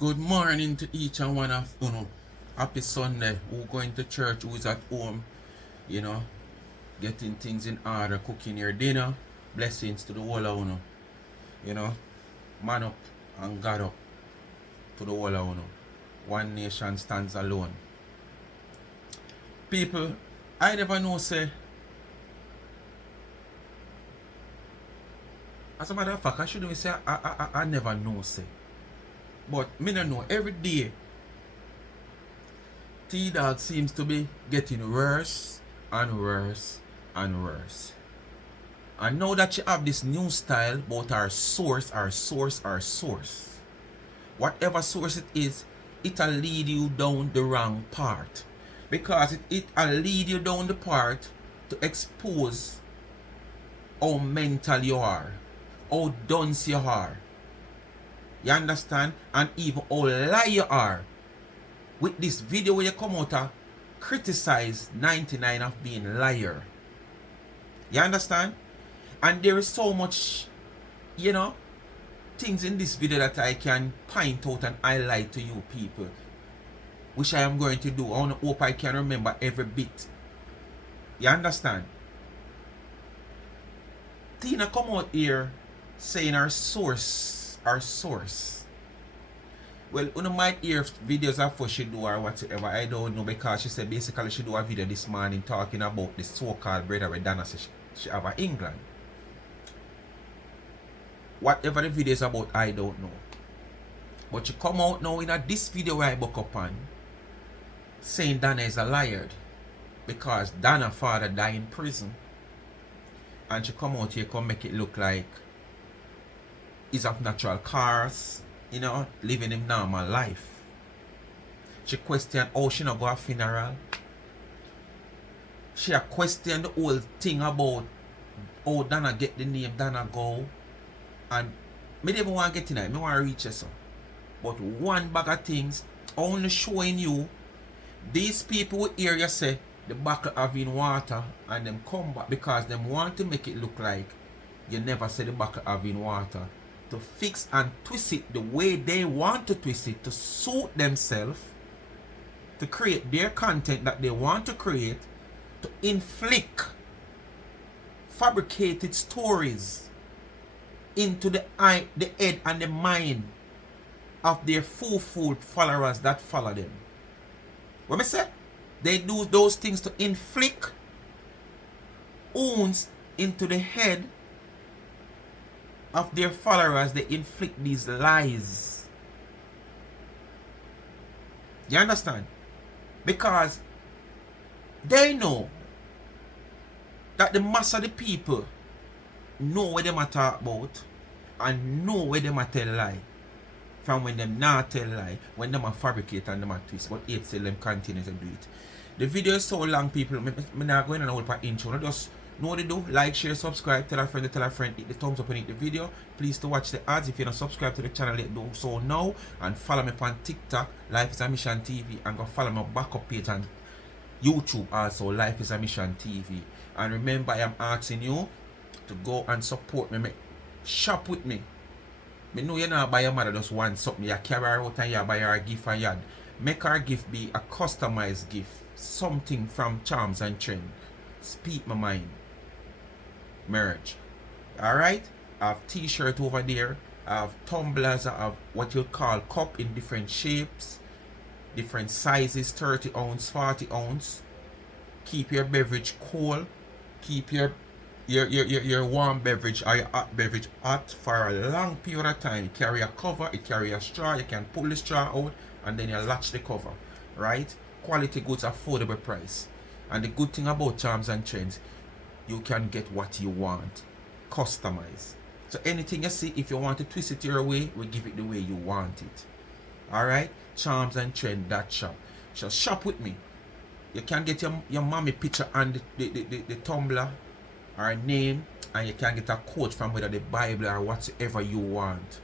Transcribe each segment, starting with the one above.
Good morning to each and one of you. Happy Sunday. Who going to church? Who is at home? You know, getting things in order, cooking your dinner. Blessings to the whole of you. You know, man up and God up to the whole of you. One nation stands alone. People, I never know say. As a matter of fact, I shouldn't say I never know say. But me no know every day T-Dog seems to be getting worse and worse and worse. And now that she have this new style about our source, whatever source it is, it'll lead you down the wrong part. Because it'll lead you down the part to expose how mental you are, how dunce you are. You understand? And even how lie you are. With this video where you come out and criticize 99 of being liar. You understand? And there is so much, things in this video that I can point out and highlight to you people, which I am going to do. I hope I can remember every bit. You understand? Tina come out here saying our source. Well, you might hear videos of what she do or whatever. I don't know, because she said basically she do a video this morning talking about the so-called brother with Donna said she have a England. Whatever the video is about, I don't know. But she come out now in this video where I book up on saying Donna is a liar because Donna's father died in prison. And she come out here come make it look like he's of natural cars, living him normal life. She questioned how she not go a funeral. She a questioned the whole thing about how Donna get the name Donna go. And me don't even want to get in it. I want to reach it. But one bag of things, only showing you, these people will hear you say the bucket have in water and them come back because them want to make it look like you never said the bucket have in water, to fix and twist it the way they want to twist it to suit themselves, to create their content that they want to create, to inflict fabricated stories into the head and the mind of their fool followers that follow them. What I say? They do those things to inflict wounds into the head of their followers. They inflict these lies. You understand? Because they know that the mass of the people know what them a talk about and know where them a tell lie. From when them not tell lie, when them a fabricate and them a twist. But yet still them continue to do it. The video is so long, people. Me not going on a whole part intro. Just know what to do. Like, share, subscribe, tell a friend, hit the thumbs up and hit the video. Please to watch the ads. If you're not subscribed to the channel, do so now. And follow me on TikTok, Life is a Mission TV. And go follow my backup page on YouTube also, Life is a Mission TV. And remember, I am asking you to go and support me. Shop with me. Me know you not buy your mother just want something. You carry her out and you buy her a gift and you make her gift be a customized gift. Something from Charms and Trend. Speak my mind. Merge. Alright? I have t-shirt over there. I have tumblers. I have what you call cup in different shapes. Different sizes. 30 ounce, 40 ounce. Keep your beverage cool. Keep your warm beverage or your hot beverage hot for a long period of time. You carry a cover, you carry a straw, you can pull the straw out and then you latch the cover. Right? Quality goods, affordable price. And the good thing about Charms and Trends, you can get what you want. Customize. So anything you see, if you want to twist it your way, we give it the way you want it. Alright? Charms and Trend, that shop. So shop with me. You can get your mommy picture and the tumbler or name, and you can get a quote from whether the Bible or whatever you want.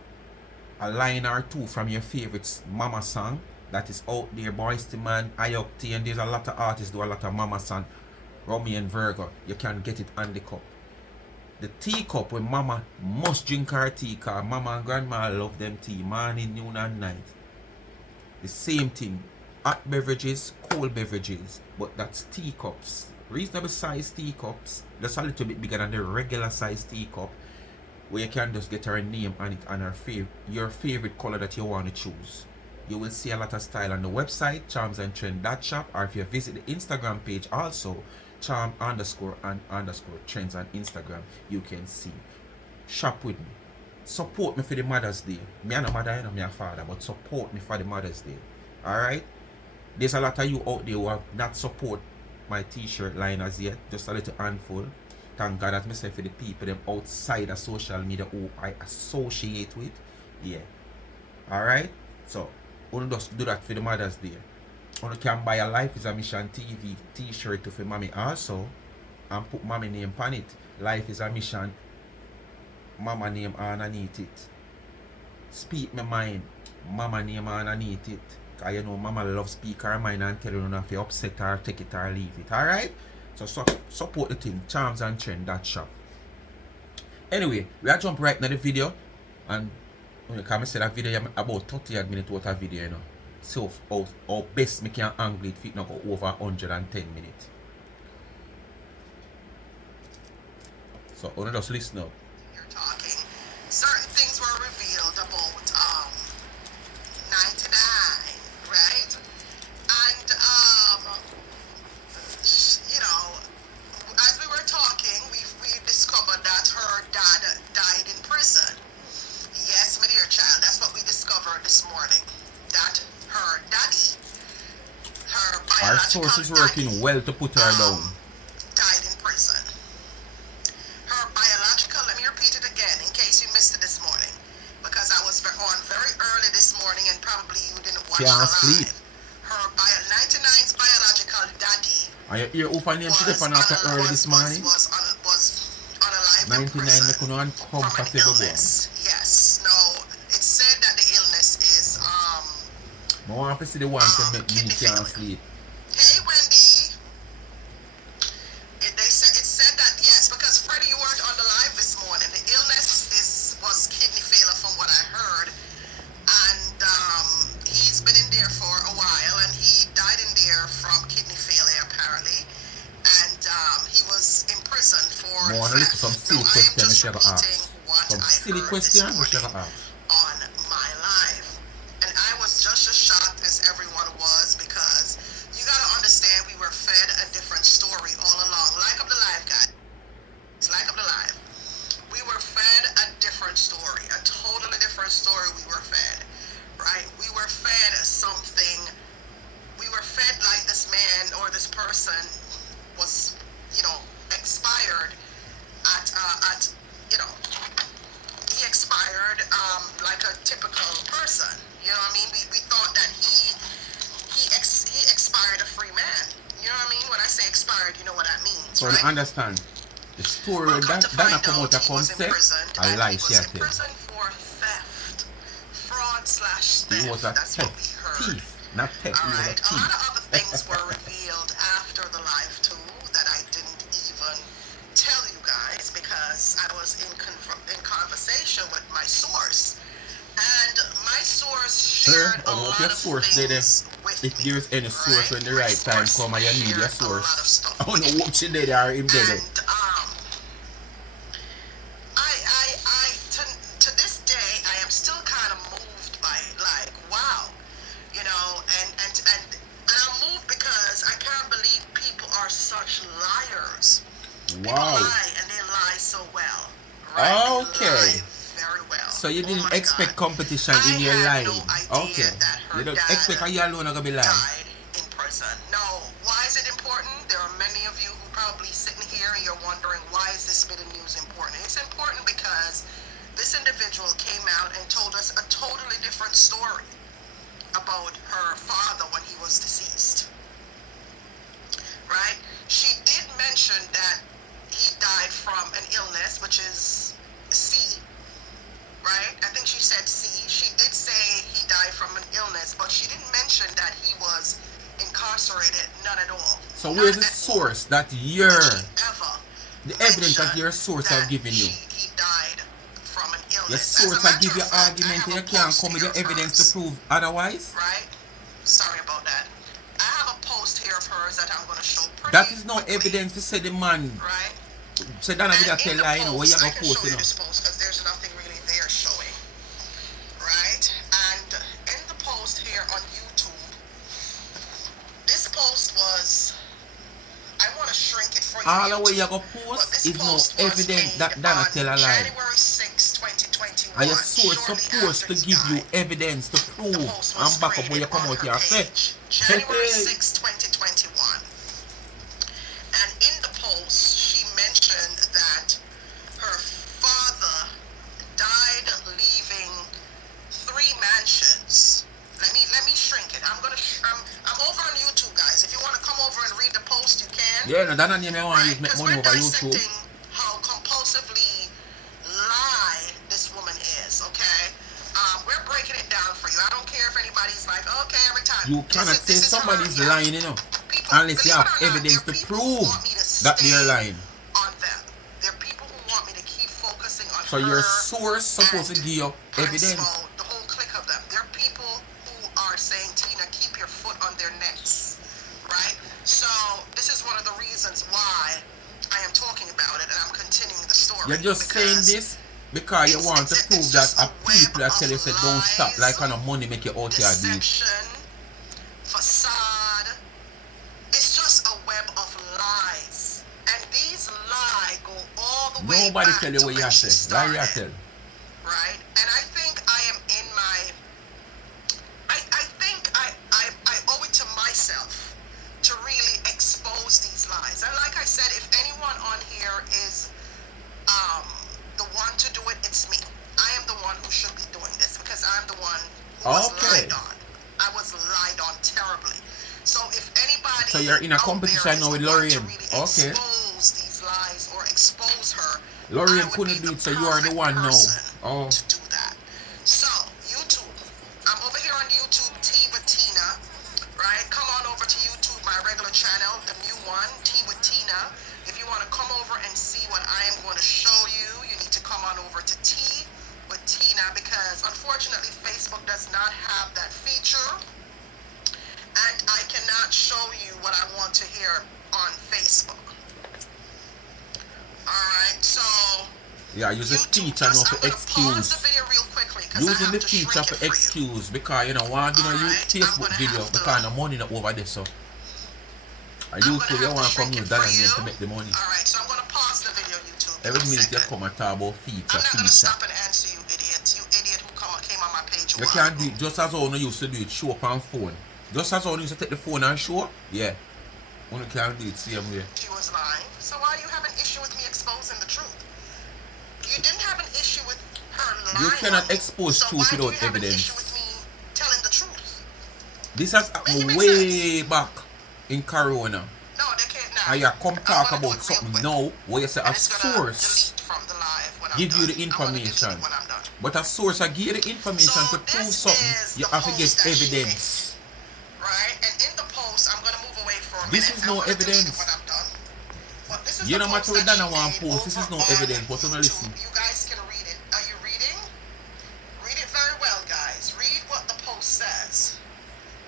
A line or two from your favorite mama song that is out there. Boys to Man, Ayokti, and there's a lot of artists do a lot of mama song. Romy and Virgo, you can get it on the cup. The teacup when mama must drink her tea, because mama and grandma love them tea morning, noon and night. The same thing. Hot beverages, cold beverages, but that's teacups. Reasonable size teacups, just a little bit bigger than the regular size teacup, where you can just get her name on it and your favorite color that you want to choose. You will see a lot of style on the website, charmsandtrend.shop, or if you visit the Instagram page also, charm_and_trends on Instagram, you can see. Shop with me. Support me for the Mother's Day. Me and a mother, I know me a father, but support me for the Mother's Day. Alright? There's a lot of you out there who have not support my t-shirt line as yet. Just a little handful. Thank God that myself for the people them outside of social media who I associate with. Yeah. Alright? So, only just do that for the Mother's Day. Only can buy a Life is a Mission TV t-shirt to for mommy also. And put mommy name on it. Life is a Mission. Mama name underneath it. Speak my mind. Mama name underneath it. Cause you know mama love speak her mind and tell you if you upset her, take it or leave it. Alright? So support the thing. Charmsandtrend.shop. Anyway, we are jump right into the video. And because I said that video about 30 minutes worth of video, you know. So how best me can angle it if it not go over 110 minutes. So just listen up. Talking. Certain things were revealed about 99, right? And you know, as we were talking, we discovered that her dad died in prison. Yes, my dear child, that's what we discovered this morning. That her daddy, her Our biological source is working daddy, well to put her down. died in prison. Her biological, let me repeat it again in case you missed it this morning, because I was on very early this morning and probably you didn't watch the live. Her 99's biological daddy. Are you hear who name she did after early this morning? Was on a live 99 make you uncomfortable one. Yes. No, it said that the illness is I want to see the one that make me can't sleep. Hey Wendy. It said that yes, because Freddie, you weren't on the live this morning. The illness was kidney failure from what I heard, and he's been in there for a while, and he died in there from kidney failure apparently, and he was in prison for theft. Now I am just repeating what I heard this morning on my live, and I was just as shocked as everyone was, because you gotta understand we were fed a different story all along. Like up the live, guys. Like up the live. We were fed a different story, a totally different story we were fed, right? We were fed something, we were fed like this man or this person was, you know, expired at you know, he expired like a typical person. You know what I mean? We thought that he expired a free man. You know what I mean? When I say expired, you know what that means, So right? I understand. The story that Donna come out of concept, I lie she had in prison for theft, fraud/theft. He was a That's what we heard. thief, not theft. All He was a right. A thief. lot of other things were revealed after the live too that I didn't even tell you guys because I was in conversation with my source, and my source shared a lot of things with me. If there's any source when the right time come and you need your source, I don't know what she did or him did it. And to this day, I am still kind of moved by it. Like, wow, you know, and I'm moved because I can't believe people are such liars. People lie, and they lie so well, right? Okay. They lie very well. So you didn't my expect God. competition in your I had life. no idea Okay. that her You don't dad expect how you alone are gonna be lying. died in prison. No. Why is it important? There are many of you who probably sitting here and you're wondering, why is this bit of news important? It's important because this individual came out and told us a totally different story about her father when he was deceased. Right? She did mention that he died from an illness, which is C. Right? I think she said C. She did say he died from an illness, but she didn't mention that he was incarcerated, none at all. So where's the source that the evidence that your source have given you? He died from an illness. Your source have give you argument and you can't come with the evidence to prove otherwise? Right? Sorry about that. I have a post here of hers that I'm going to show pretty That is no quickly, evidence to say the man. right? Say Donna did And tell in the lie, you know, where you post, I gonna can post, show you you know. this post because there's nothing really there showing, right? And in the post here on YouTube, this post was, I want to shrink it for you, All the way you YouTube, go but post this is no post was evidence made that Donna on tell a lie. January 6, 2021, And your source shortly supposed after to he give you died. evidence to The prove post was and back up where you created come on out her here and say. page, January 6, 2021. And in the post, she mentioned that her father died leaving 3 mansions. Let me shrink it. I'm over on YouTube, guys. If you want to come over and read the post, you can. Yeah, no, Donna name I want Right? you make Because money we're over YouTube. dissecting how compulsively lie this woman is. Okay. We're breaking it down for you. I don't care if anybody's like, okay, every time. You cannot say somebody's lying, you know. Unless you have evidence to prove that they're lying. On them. There are people who want me to keep focusing on So her your source supposed to and give you evidence. Promotional, the whole clique of them. There are people who are saying, Tina, keep your foot on their necks. Right? So this is one of the reasons why I am talking about it and I'm continuing the story. You're just saying this because you want to prove that a people that tell you say don't stop like kind of money make you out here do it. Deception, facade. It's just a web of lies. And these lies go all the way Nobody back tell you to what you when she say. Lie you started. tell. Right? And I think I am in my I think I owe it to myself to really expose these lies. And like I said, if anyone on here is the one to do it, it's me. I am the one who should be doing this because I'm the one who was lied on. I was lied on terribly. So if anybody So you're in a out competition there now is with the one to Lorian. really Okay. expose these lies or expose her, Lorian I would couldn't be do the it, so you are the perfect one now. person Oh. to do that. So YouTube, I'm over here on YouTube, Tea with Tina, right? Come on over to YouTube, my regular channel, the new one, Tea with Tina. If you want to come over and see what I am going to show you, you need to come on over to Tea with Tina because unfortunately Facebook does not have that feature and I cannot show you what I want to hear on Facebook. Alright, so Yeah, use the YouTube, feature now I'm for gonna pause the excuse. video real quickly because I Using have the to feature shrink for it for you. excuse because you know want you know you Alright, I'm Facebook gonna video have to- because the money not over there so. And I'm YouTube gonna you have want to to come shrink use it that for name you. to make the money. Alright, so I'm gonna pause the video, YouTube. Every Give me a minute you second. come and talk about I'm not gonna feature. stop and answer you, idiot. You idiot who came on my page a You while can't ago. do it just as how you used to do it, show up on phone. Just as how you used to take the phone and show, yeah. You can't do it same way. She was lying. So why do you have an issue with me exposing the truth? You didn't have an issue with her lying. You cannot on me. expose So truth why do you without have an evidence. issue with me telling the truth? This has Make it happened make way back in Corona. No, they can't now. And you come I'm talk gonna do about it real something quick. now where you say a And it's gonna source delete from the live when I'm give done. you the I'm gonna delete information. it when I'm done. But a source I give you the information So to prove this something, is you the have to get post that she evidence. Right? And in the post, I'm gonna move away for a This minute. is no I'm gonna delete it evidence. when I'm done. But this is You the no matter post what that Donna she want made post, this is no over on evidence, but you don't listen. YouTube. You guys can read it. Are you reading? Read it very well, guys. Read what the post says.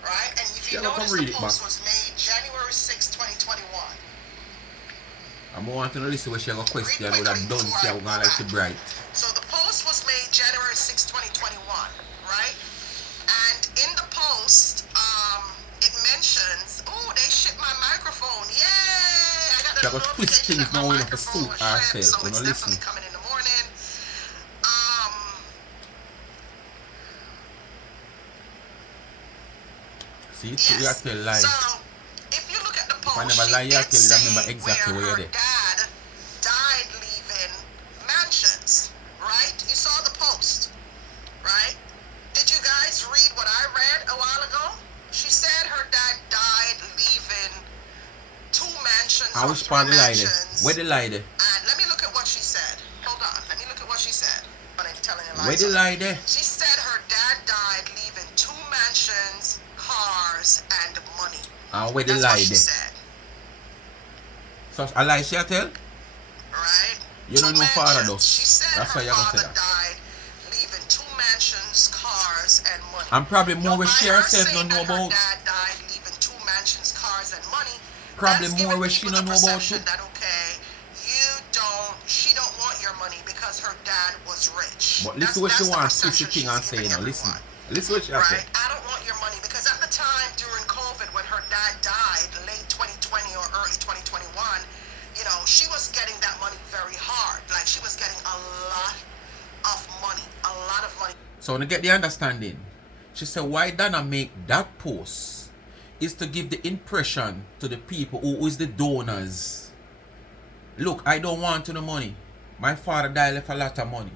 Right? And if you Yeah, come notice, read the it post back. was made January 6, 2021. I'm wanting to listen what she have a question Read with a quickly done before see I I'm go gonna like back. to bright. So the post was made January 6, 2021, right? And in the post, it mentions, oh, they shipped my microphone. Yay! I got a That was twist notification things that my now in for microphone suit was shipped, ourselves. so We it's don't listen. definitely coming in the morning. See, Yes. you have to lie. So if you look at the post, I never lie, she I did tell you, I remember say exactly where where you're her there. dad died leaving mansions, right? You saw the post, right? Did you guys read what I read a while ago? She said her dad died leaving 2 mansions I or wish 3 part the lie there. mansions. Where the lie there? And let me look at what she said. Hold on. Let me look at what she said. But I'm telling you lies. Where the lie there? She said her dad died leaving 2 mansions, cars, and money. And where the That's lie what she there? said. So a lie she a tell? Right? You don't 2 know father mansions. though. She said That's why her you gonna say father that. died leaving 2 mansions, cars, and money. And probably more Now, where by she her herself don't saying know that her about. dad died leaving 2 mansions, cars, and money, Probably that's more giving where she people the don't know about perception too. that, okay, she don't want your money because her dad was rich. But listen what she That's the wants, twist the perception thing she's and say, giving you know, listen. everyone. Listen what she has Right? said. I don't want your money because at the time during COVID when her dad died, late 2020 or early 2021, you know, she was getting that money very hard. Like she was getting a lot of money, a lot of money. So to get the understanding, she said why Donna make that post is to give the impression to the people who is the donors. Look, I don't want the money. My father died left a lot of money.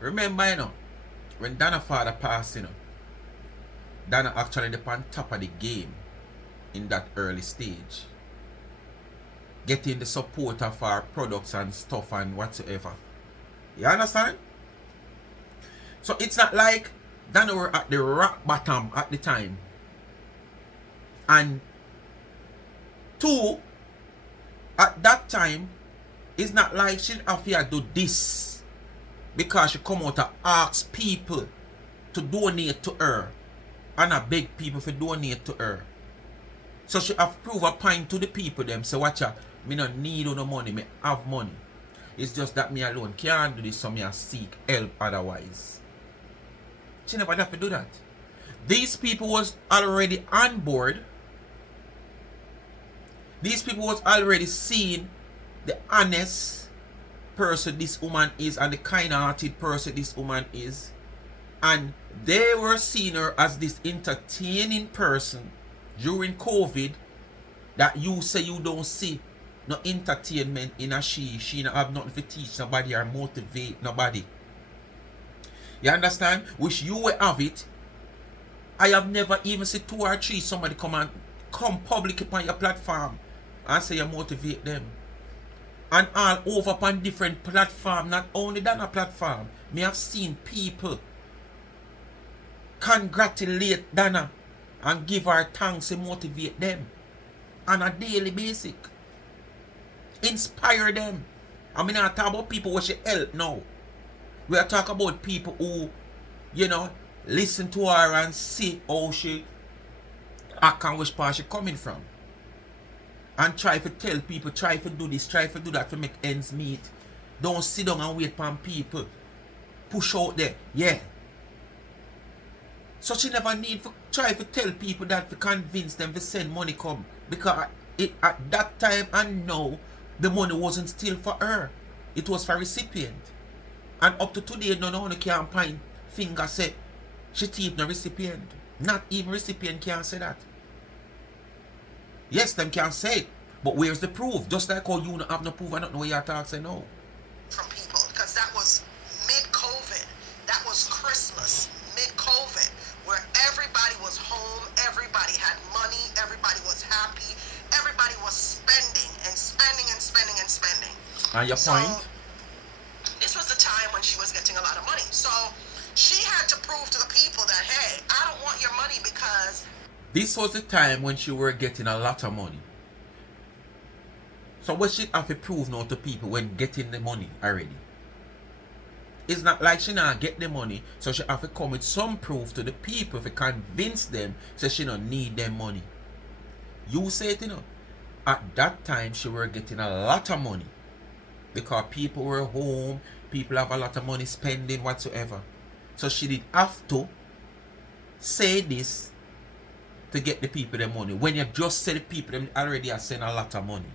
Remember, you know, when Donna's father passed, you know, Donna actually up on top of the game in that early stage. Getting the support of our products and stuff and whatsoever. You understand? So it's not like Donna were at the rock bottom at the time. And two, at that time, it's not like she have to do this because she come out and ask people to donate to her and I beg people to donate to her. So she have prove a point to the people them. So watch out, me not need no money, me have money. It's just that me alone can't do this, so me I seek help otherwise. She never have to do that. These people was already on board. These people was already seeing the honest person this woman is and the kind-hearted person this woman is. And they were seeing her as this entertaining person during COVID that you say you don't see no entertainment in a she not have nothing to teach nobody or motivate nobody. You understand? Wish you will have it. I have never even seen 2 or 3 somebody come public upon your platform and say you motivate them. And all over upon different platform, not only than a platform. Me have seen people congratulate Donna and give her thanks and motivate them on a daily basis. Inspire them. I mean, I talk about people who she help now. We are talking about people who, you know, listen to her and see how she act and which part she coming from. And try to tell people, try to do this, try to do that to make ends meet. Don't sit down and wait for people. Push out there. Yeah. So she never need to try to tell people that to convince them to send money come. Because at that time and now, the money wasn't still for her. It was for recipient. And up to today, no one can point finger say she thief no recipient. Not even recipient can say that. Yes, them can say it. But where's the proof? Just like how you don't have no proof and not know what you're talking say no. From people, because that was mid-COVID. That was Christmas, mid-COVID, where everybody was home, everybody had money, everybody was happy, everybody was spending and spending and spending and spending. And your point? This was the time when she was getting a lot of money. So she had to prove to the people that, hey, I don't want your money because... This was the time when she were getting a lot of money. So what she have to prove now to people when getting the money already? It's not like she not get the money, so she have to come with some proof to the people to convince them so she don't need them money. You say it, you know. At that time, she were getting a lot of money. Because people were home, people have a lot of money spending whatsoever. So she did have to say this to get the people their money. When you just say the people them already are sending a lot of money.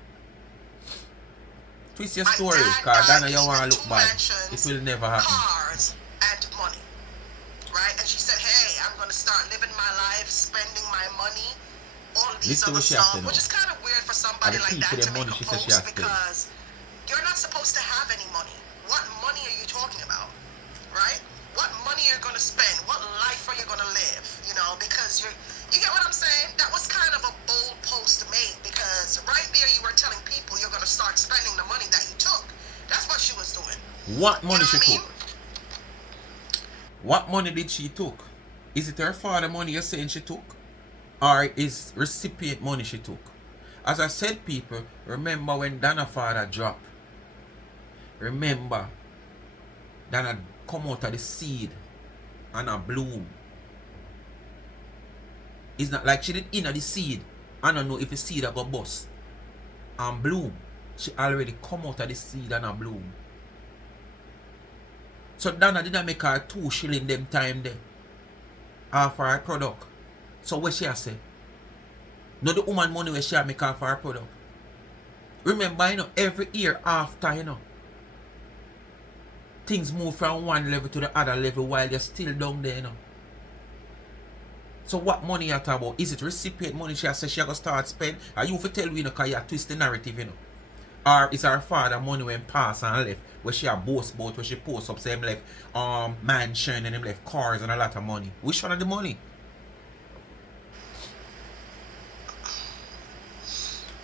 Twist your story, because Donna, you want to look bad. It will never happen. Cars and money. Right? And she said, hey, I'm going to start living my life, spending my money, all of these other stuff. Which is kind of weird for somebody like that to make a post because you're not supposed to have any money. What money are you talking about? Right? What money are you going to spend? What life are you going to live? You know, because you get what I'm saying? That was kind of a bold post made because right there you were telling people you're going to start spending the money that you took. That's what she was doing. What money she took? What money did she took? Is it her father money you're saying she took? Or is recipient money she took? As I said, people, remember when Donna's father dropped. Remember, Donna come out of the seed and a bloom. It's not like she did in the seed. I don't know if the seed a go bust and bloom. She already come out of the seed and a bloom. So Donna didn't make her 2 shilling them time there. For her product. So what she say? No the woman money where she make her for her product. Remember, you know, every year after, you know, things move from one level to the other level while you're still down there, you know. So what money you talk about? Is it recipient money she says she gonna start spend? Are you for tell we, you know, cause you twist the narrative, you know? Or is her father money when pass and left, where she a boast about, where she post up, say him left mansion and him left cars and a lot of money? Which one of the money?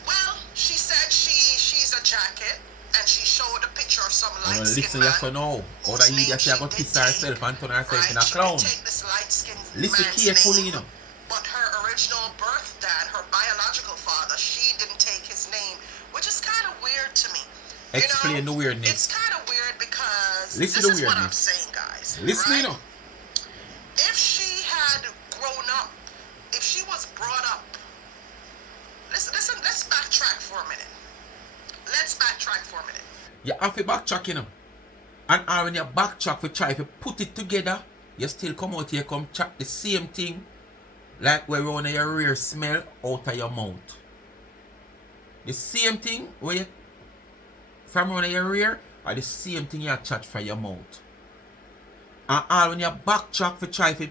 Well, she said she's a jacket, and she showed a picture of some light skin Listen, man. you have to know. Or that idiot she gonna kiss herself and turn herself in a clown. She did take this light-skinned Listen man's carefully, name, you know. but her original birth dad, her biological father, she didn't take his name, which is kind of weird to me. Explain the weirdness. It's kind of weird because Listen this to is what I'm weirdness. saying, guys. Listen, right? you know. If she had grown up, if she was brought up, listen, let's backtrack for a minute. You have to backtrack, you know. And when you backtrack for try to put it together, you still come out here, come chat the same thing, like where on your rear smell out of your mouth. The same thing where you from around your rear, or the same thing you chat from your mouth. And all when you backtrack for try to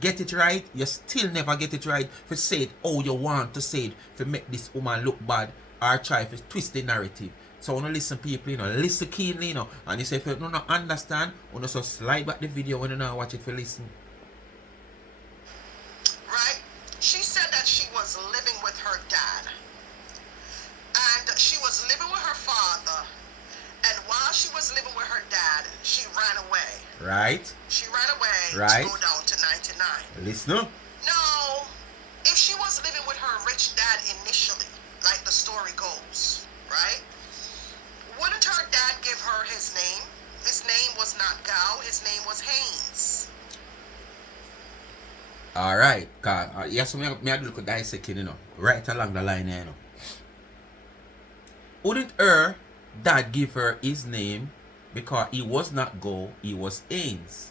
get it right, you still never get it right for say it how you want to say it, for make this woman look bad, or try to twist the narrative. So when you listen people, you know, listen keenly, you know, and you say if you don't understand, you know, so slide back the video when you know watch it for listen. Right? She said that she was living with her dad. And she was living with her father. And while she was living with her dad, she ran away. Right? She ran away Right. to go down to 99. Listen up. No, if she was living with her rich dad initially, like the story goes, right? Wouldn't her dad give her his name? His name was not Gow, his name was Haynes. Alright, yes, so me have to look at dissecting, you know, right along the line here, you know. Wouldn't her dad give her his name because he was not Go, he was Haynes?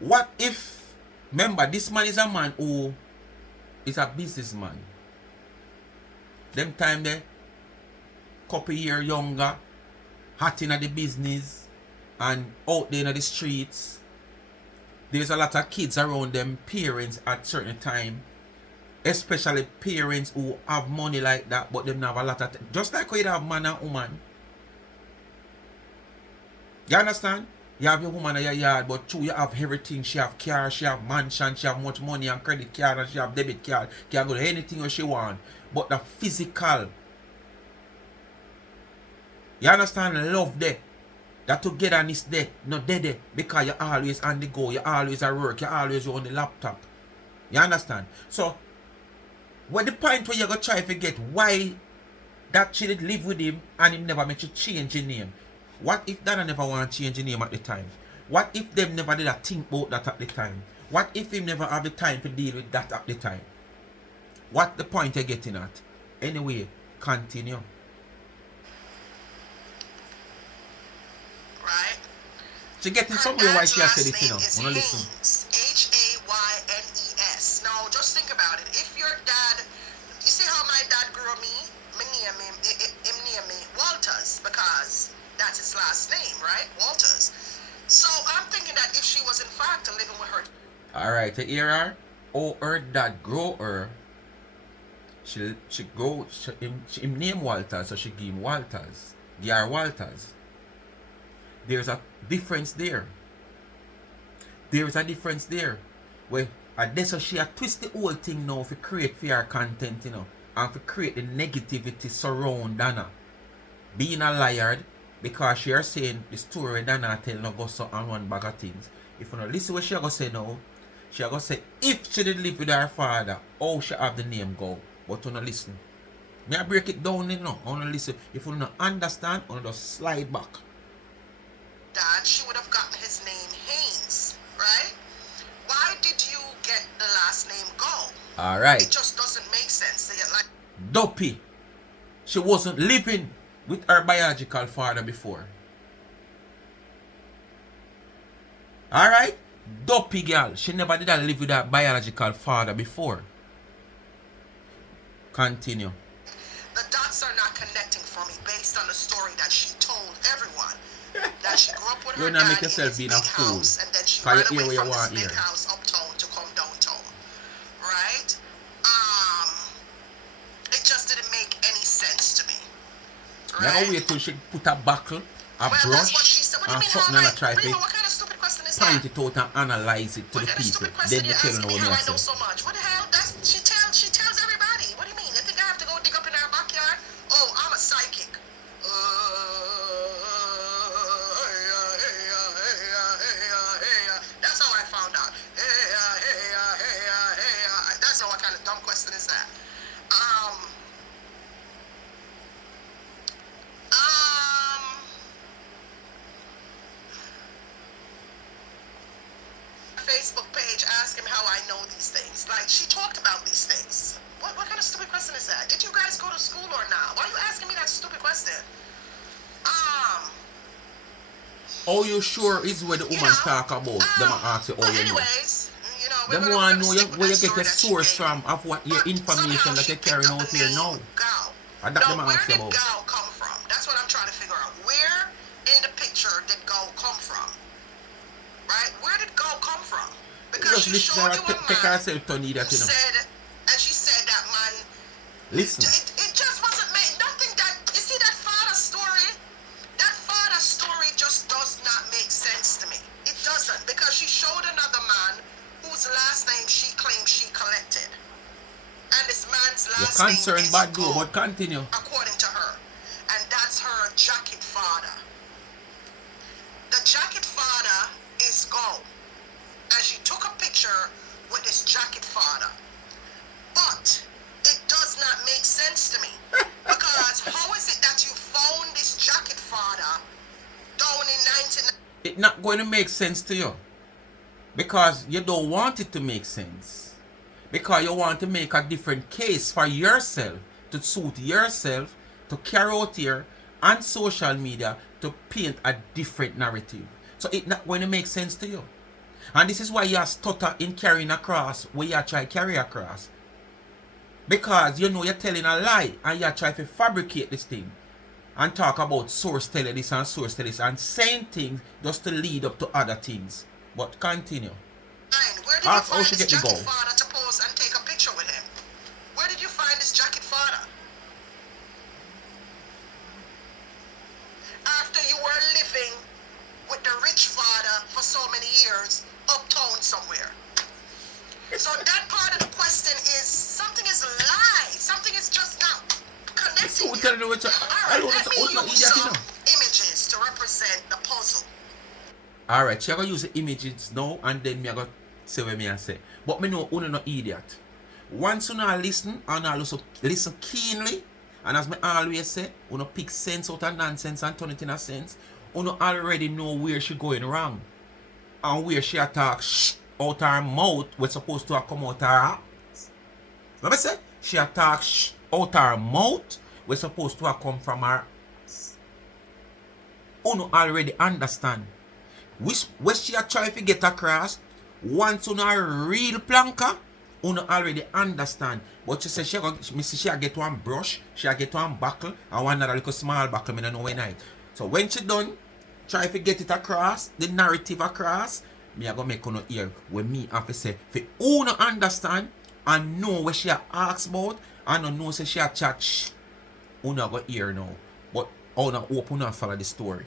What if, remember, this man is a man who is a businessman. Them time there, couple year younger, hot in the business, and out there in the streets. There's a lot of kids around them parents at certain time, especially parents who have money like that, but them have a lot of just like you have man and woman. You understand? You have your woman in your yard, but true, you have everything. She have car, she have mansion, she have much money and credit card, and she have debit card. She can go to anything where she want. But the physical, you understand, love there. That togetherness there, not there because you're always on the go, you're always at work, you're always on the laptop. You understand? So, what the point where you're going to try to get why that she did live with him and him never make you change your name? What if Donna never want to change your name at the time? What if them never did a think about that at the time? What if him never have the time to deal with that at the time? What the point you're getting at? Anyway, continue. Right? She getting Her somewhere why dad's she has said last it, you know. name is Wanna listen. Haynes. Haynes. Now, just think about it. If your dad, you see how my dad grew me? Me name me Walters because that's his last name, right? Walters. So I'm thinking that if she was in fact living with her. Alright, you hear her? Oh, her dad grow her. She him name Walters, so she give him Walters. Give her Walters. There's a difference there. There is a difference there. Where so she a twist the whole thing now to create for her content, you know, and to create the negativity surround Donna. Being a liar because she are saying the story Donna tell no go so on one bag of things. If you don't listen what she gonna say now, she gonna say if she did live with her father, how she have the name go. But you don't listen. May I break it down, you know? I wanna listen. If you don't understand, I wanna just slide back. Dad, she would have gotten his name Haynes, right? Why did you Alright. It just doesn't make sense. Like, Duppy, she wasn't living with her biological father before. Alright? Duppy girl, she never did live with her biological father before. Continue. The dots are not connecting for me based on the story that she told everyone. That she grew up with her dad in his big house, and then she ran away from this big house uptown to come downtown. Right? It just didn't make any sense to me. Right? Now wait till she put a buckle, a brush, and something and try to what kind of stupid question is point that? it out and analyze it to the people. Then they tell you what I know so much. What the hell? She tells everybody. What do you mean? You think I have to go dig up in our backyard? Oh, I'm a psychic. That's how I found out. That's what kind of dumb question is that? Facebook page, ask him how I know these things. Like, she talked about these things. What kind of stupid question is that? Did you guys go to school or not? Why are you asking me that stupid question? Oh, you sure is what the woman talk about? Them ask you, oh, you know. Them want to know where you get your source from of what your information that you're carrying out here now. And that them ask you about. Where did Gal come from? That's what I'm trying to figure out. Where in the picture did Gal come from? Right? Where did Gal come from? Because she showed you a man and she said that man. Listen. It just wasn't made. Nothing that you see that father story. That father story just does not make sense to me. It doesn't, because she showed another man whose last name she claims she collected, and this man's last name is Go, but continue. According to her, and that's her jacket father. The jacket father is Go, and she took a picture with this jacket father. But it does not make sense to me, because how is it that you found this jacket father down in 19... It's not going to make sense to you, because you don't want it to make sense, because you want to make a different case for yourself, to suit yourself, to carry out here on social media, to paint a different narrative. So it's not going to make sense to you. And this is why you stutter in carrying across where you try to carry across. Because you know you're telling a lie and you try to fabricate this thing and talk about source telling this and source telling this and saying things just to lead up to other things. But continue. Where did you find this jacket father to pose and take a picture with him? Where did you find this jacket father? After you were living with the rich father for so many years uptown somewhere. So that part of the question is, something is a lie. Something is just not connecting. Alright, let me use some images to represent the puzzle. Alright, she going to use the images now and then me going to say what me say. But me know you're not idiot. Once you now listen and also listen keenly, and as me always say, you know pick sense out of nonsense and turn it in a sense, you know already know where she going wrong. And where she attack out her mouth was supposed to have come out her ass. Let me say, she attack out her mouth was supposed to have come from her ass. You know already understand. Which she a try to get across, once you know a real planker, you know already understand. But she say she get one brush, she get one buckle, and one other little small buckle, I don't know when I. So when she done, try to get it across, the narrative across, me I go make you hear when me have to say, if you no understand and know what she asks about, and know say she a chat, you no go hear now. But you no open and follow the story.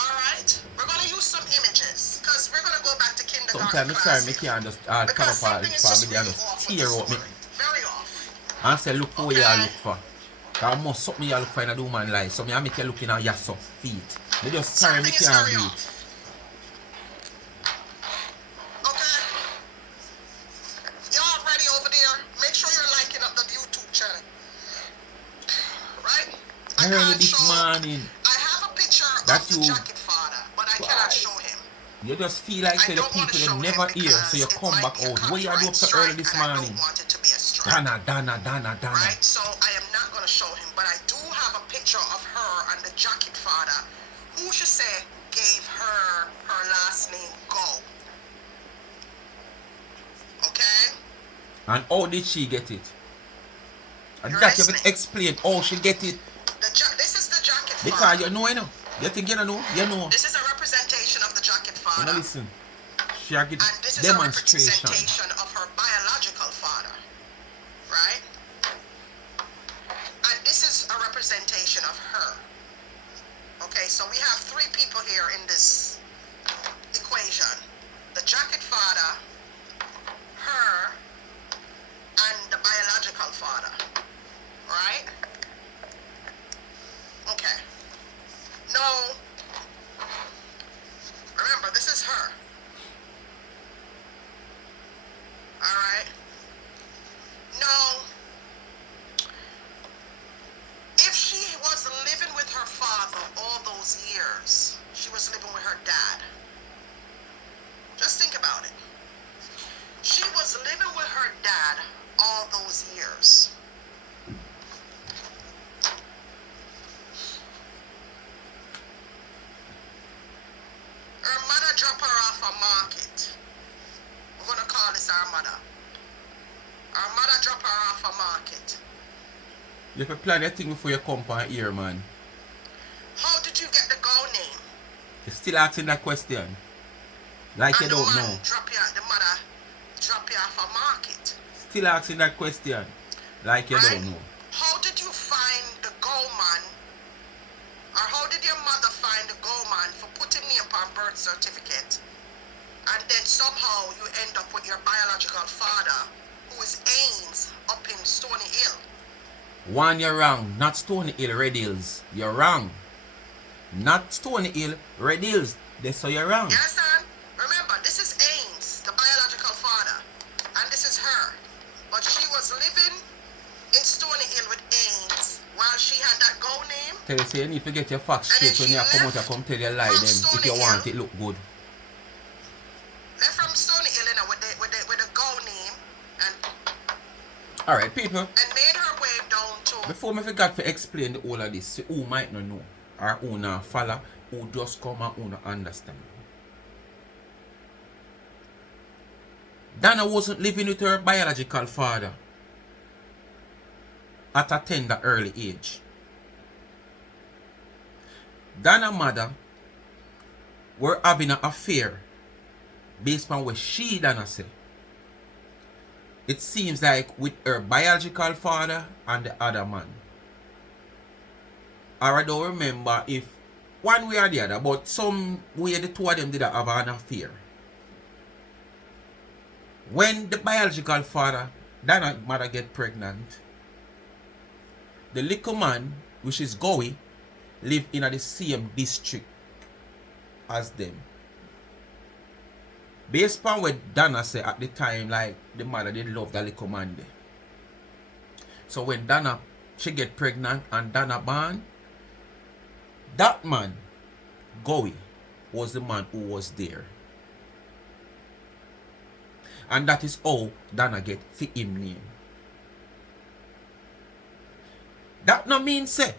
Alright, we're gonna use some images, because we're gonna go back to kindergarten. Sometimes I'm sorry, me can't just come up all this family and just tear out me. Very off. And say look for what you look for. Because most something you look for in a woman life. So I make you look in your feet. Me just sorry me can't do it. Okay. Y'all ready over there? Make sure you're liking up the YouTube channel. Right? I heard it this morning. I have a picture of the jacket father, but I cannot show him. You just feel like I say the don't want to people show you him never hear, because so you it come might back be a out. What you do up copyright so strike, early this and I morning? don't want it to be a strike. Donna. Right? So I am not going to show him, but I do have a picture of her and the jacket father, who should say gave her her last name Go. Okay? And how did she get it? And You're that you have listening. to explain how she get it. This is the jacket Because father. you know. You think you know? You know. This is a representation of the jacket Now father. listen. She a get And this is a demonstration. representation of her biological father. Right? And this is a representation of her. Okay, so we have three people here in this equation. The jacket father, her, and the biological father. Right? Okay. No. Remember, this is her. Alright? No. If she was living with her father all those years, she was living with her dad. Just think about it. She was living with her dad all those years. Her mother dropped her off a market. We're going to call this our mother. Our mother dropped her off a market. You have to plan your thing before you come on here, man. How did you get the Go name? You're still asking that question. Like And you don't the know. man the mother drop you off a market. Still asking that question. Like you Right? don't know. How did you find the Go man? Or how did your mother find the Go man for putting name on birth certificate? And then somehow you end up with your biological father, who is Ains, up in Stony Hill. One, you're wrong. Not Stony Hill, Red Hills. You're wrong. Not Stony Hill, Red Hills. That's so you're wrong. You understand? Remember, this is Ains, the biological father. And this is her. But she was living in Stony Hill with Ains while she had that Go name. Tell you, say you need to get your facts And then straight when she you come out left and come tell your lie from then. If Stony you want Hill. it look good. Left from Stony Hill, you know, with the Go name and Alright, people. made her way down to Before me forgot to explain the whole of this, see who might not know, or who not follow, who just come and who not understand. Donna wasn't living with her biological father at a tender early age. Donna's mother were having an affair based on what she, Donna, say. It seems like with her biological father and the other man. Or I don't remember if one way or the other, but some way the two of them did have an affair. When the biological father, Donna's mother, get pregnant, the little man, which is Gowie, live in the same district as them. Based on what Donna said at the time, like the mother did love the little man there. So when Donna, she get pregnant and Donna born, that man, Gowie, was the man who was there. And that is how Donna get for him name. That no mean say,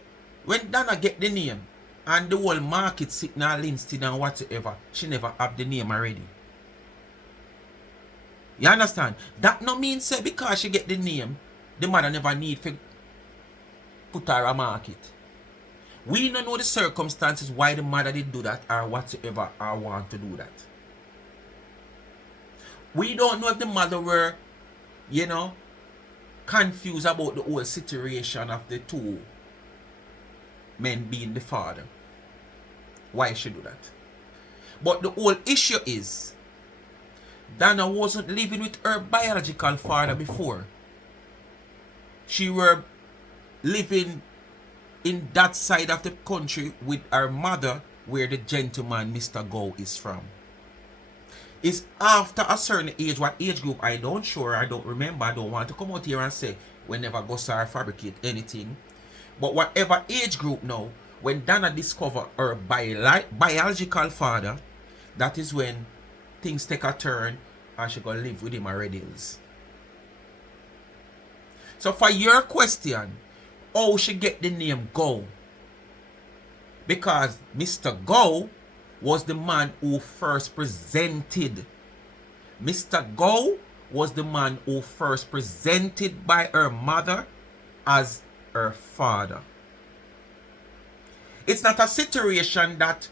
when Donna get the name, and the whole market sitting on Linston and whatever, she never have the name already. You understand? That no mean say because she get the name, the mother never need to put her a market. We don't know the circumstances why the mother did do that or whatsoever or want to do that. We don't know if the mother were, you know, confused about the whole situation of the two men being the father. Why she do that? But the whole issue is, Donna wasn't living with her biological father before. She were living in that side of the country with her mother, where the gentleman Mr. Go is from. It's after a certain age, what age group I don't sure, I don't remember, I don't want to come out here and say we never go or fabricate anything. But whatever age group now, when Donna discovered her biological father, that is when things take a turn and she gonna live with him already. So for your question, how she get the name Go? Because Mr. Go was the man who first presented. Mr. Go was the man who first presented by her mother as her father. It's not a situation that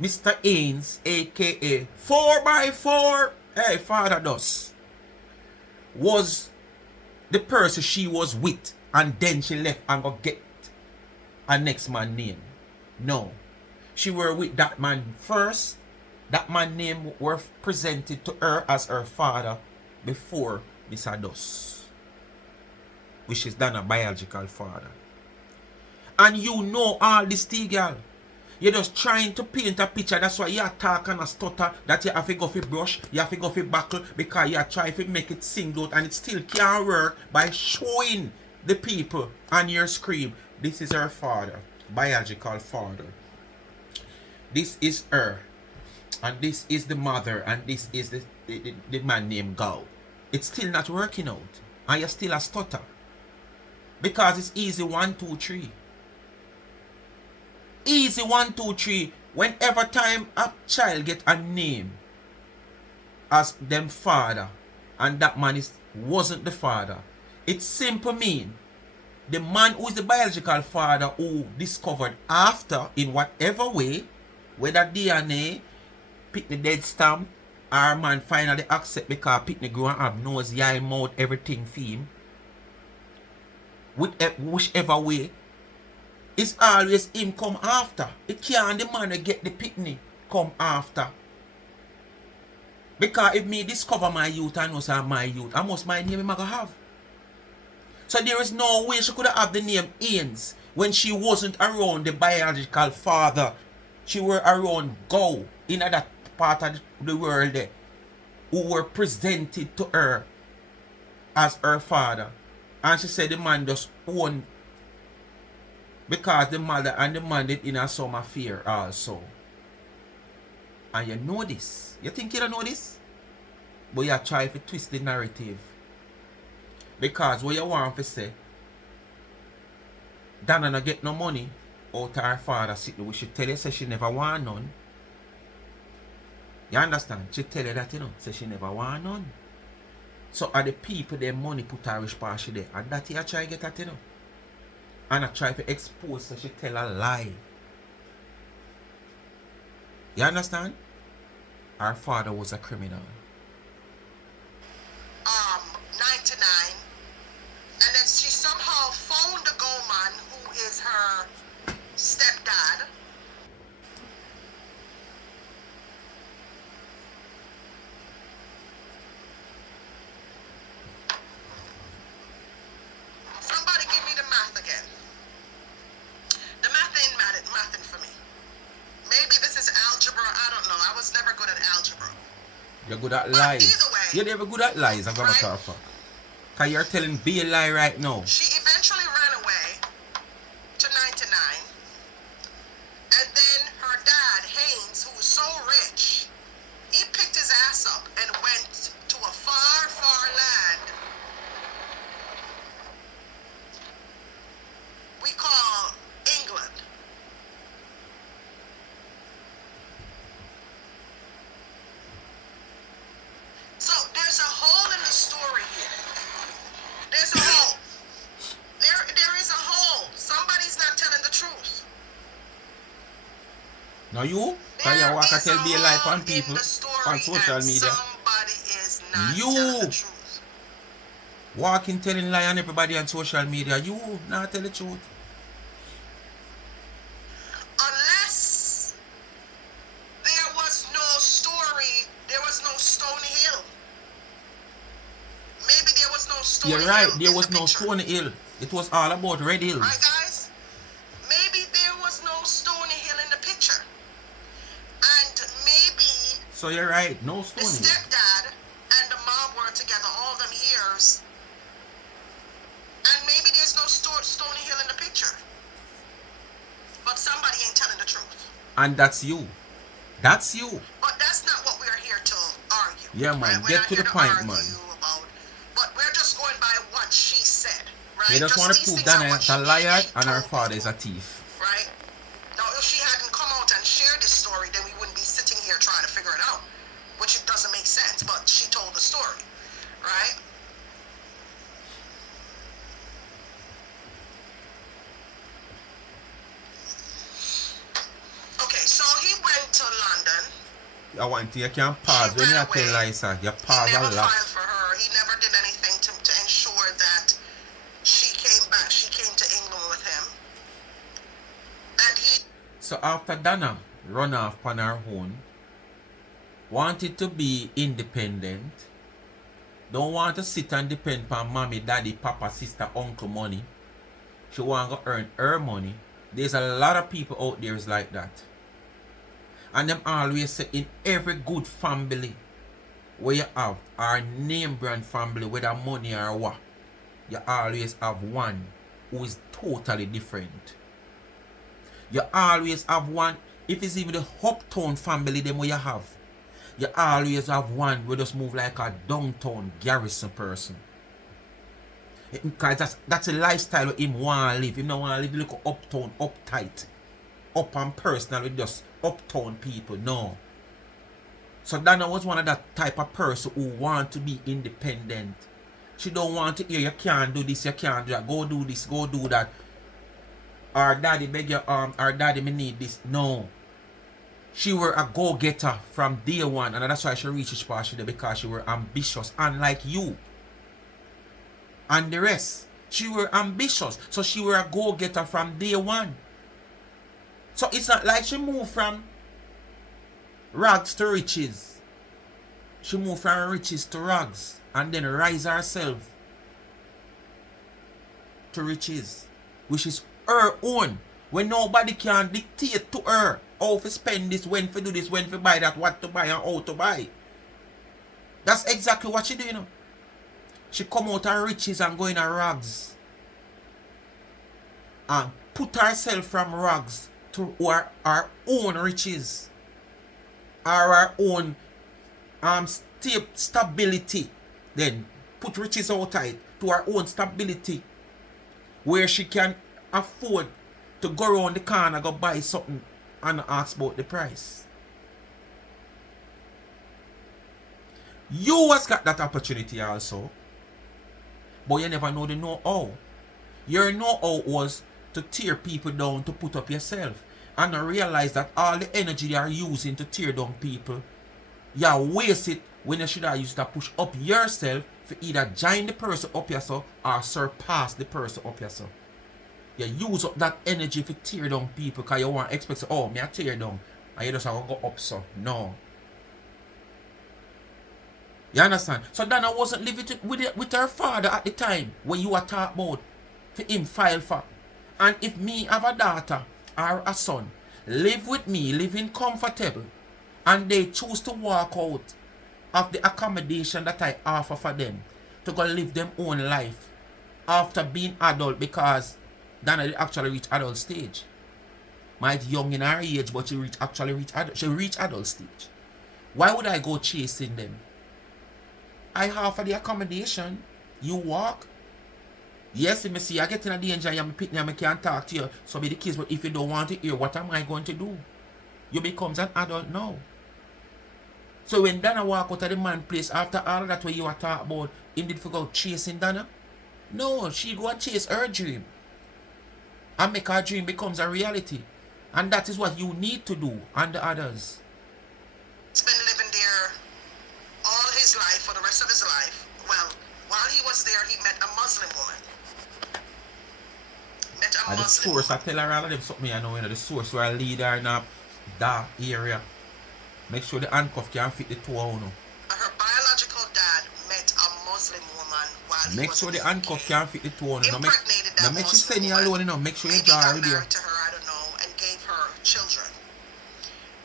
Mr. Haynes, aka 4x4, hey, Father Does, was the person she was with and then she left and go get a next man name. No. She were with that man first. That man name were presented to her as her father before Mr. Doss, which is Donna biological father. And you know all this thing, girl. You're just trying to paint a picture. That's why you talk and a stutter. That you have to go for brush. You have to go for buckle. Because you try to make it sing out. And it still can't work by showing the people on your screen. This is her father. Biological father. This is her. And this is the mother. And this is the man named Gao. It's still not working out. And you're still a stutter. Because it's easy 1, 2, 3. Easy 1, 2, 3. Whenever time a child get a name as them father and that man wasn't the father, it simply mean the man who is the biological father who discovered after in whatever way, whether DNA, pick the dead stamp, or man finally accept because Pitney grow and have nose, eye, mouth, everything for him, whichever way, it's always him come after. It can't the man get the Pitney come after. Because if me discover my youth and know say my youth, I must my name him I go have. So there is no way she could have the name Haynes when she wasn't around the biological father. She were around Go in that part of the world there, who were presented to her as her father. And she said the man just own because the mother and the man did in a some affair also. And you know this. You think you don't know this? But you try to twist the narrative. Because what you want to say, Donna not get no money out of her father. We should tell you say she never want none. You understand? She tell you that, you know, say she never want none. So are the people their money put her rich part she there. And that you try to get at, you know. And I try to expose so she tell a lie. You understand? Her father was a criminal. 99. And then she somehow found the Goldman who is her stepdad. Somebody give me the math again. The math ain't mathing for me. Maybe this is algebra, I don't know. I was never good at algebra. You're good at lies. Either way, you're never good at lies, as a matter of fact. Because you're telling B a lie right now. She eventually ran away to 99. And then her dad, Haynes, who was so rich, he picked his ass up and went to a far, far land we call England. So there's a hole in the story here. There's a hole. There is a hole. Somebody's not telling the truth. Now you? Can you walk and tell be a lie on people on social media? Somebody is not You telling the truth. walking telling lie on everybody on social media. You not tell the truth. Unless there was no story, there was no Stony Hill. Maybe there was no Stony Hill. You're right, there in was the no picture. Stony Hill. It was all about Red Hills. Right, guys? Maybe there was no Stony Hill in the picture. And maybe So you're right, no the Stony Hill. stepdad and the mom were together all them years. And maybe there's no Stony Hill in the picture. But somebody ain't telling the truth. And that's you. That's you. But Yeah, Right? man. We're Get not to here the to point, man. argue about, but we're just going by what she said, You right? just Just want to these prove things are Dana what is a liar she and her told father is people, a thief. right? Now, if she hadn't come out and shared this story, then we wouldn't be sitting here trying to figure it out, which it doesn't make sense. But she told the story, right? Okay, so he went to London. I want you can She pause when you ran tell away. Lisa. You He pause a never lot. filed for her. He never did anything to ensure that she came back. She came to England with him. And he. So after Donna run off on her own, wanted to be independent, don't want to sit and depend on mommy, daddy, papa, sister, uncle money. She want to earn her money. There's a lot of people out there is like that. And them always say in every good family where you have our name brand family, whether money or what, you always have one who is totally different. You always have one, if it's even the uptown family them where you have, you always have one who just move like a downtown garrison person. Because that's a lifestyle him want to live. Him don't want to live like uptown, uptight, up and personal with just uptown people. No. So Donna was one of that type of person who want to be independent. She don't want to hear you can't do this, you can't do that, go do this, go do that. Our daddy beg your arm, our daddy me need this. No. She were a go-getter from day one, and that's why she reached this part because she were ambitious, unlike you. And the rest. She were ambitious. So she were a go-getter from day one. So it's not like she moved from rags to riches. She moved from riches to rags and then rise herself to riches, which is her own, when nobody can dictate to her how to spend this, when to do this, when to buy that, what to buy and how to buy. That's exactly what she do, you know. She come out of riches and go in her rags and put herself from rags to her own riches, or her own stability. Then put riches outside to her own stability, where she can afford to go around the corner, go buy something and ask about the price. You has got that opportunity also, but you never know the know-how. Your know-how was to tear people down to put up yourself, and not realize that all the energy you are using to tear down people, you waste it when you should have used to push up yourself for either join the person up yourself or surpass the person up yourself. You use up that energy for tear down people because you want to expect, oh, me I tear down, and you just have to go up so. No. You understand? So Donna wasn't living with her father at the time when you were talking about for him file for. And if me have a daughter or a son, live with me, living comfortable, and they choose to walk out of the accommodation that I offer for them to go live them own life after being adult, because Donna actually reach adult stage. Might young in her age, but she reach adult stage. Why would I go chasing them? I offer the accommodation. You walk. Yes, if me see I get in a danger, I'm picking and I can't talk to you. So be the case, but if you don't want to hear, what am I going to do? You becomes an adult now. So when Donna walk out of the man place after all that what you were talking about, him did for go chasing Donna? No, she go and chase her dream. And make her dream becomes a reality. And that is what you need to do, and the others. He's been living there all his life, for the rest of his life. Well, while he was there, he met a Muslim woman. And the source, I tell her all of them something I know, you know, the source where I lead her in that area. Make sure the handcuff can fit the two of you. Her biological dad met a Muslim woman while he Make was sure in the handcuff can fit the two of you. impregnated that make she Muslim send you woman. alone, you know. Make sure you Maybe draw got her there. married to her, I don't know, and gave her children.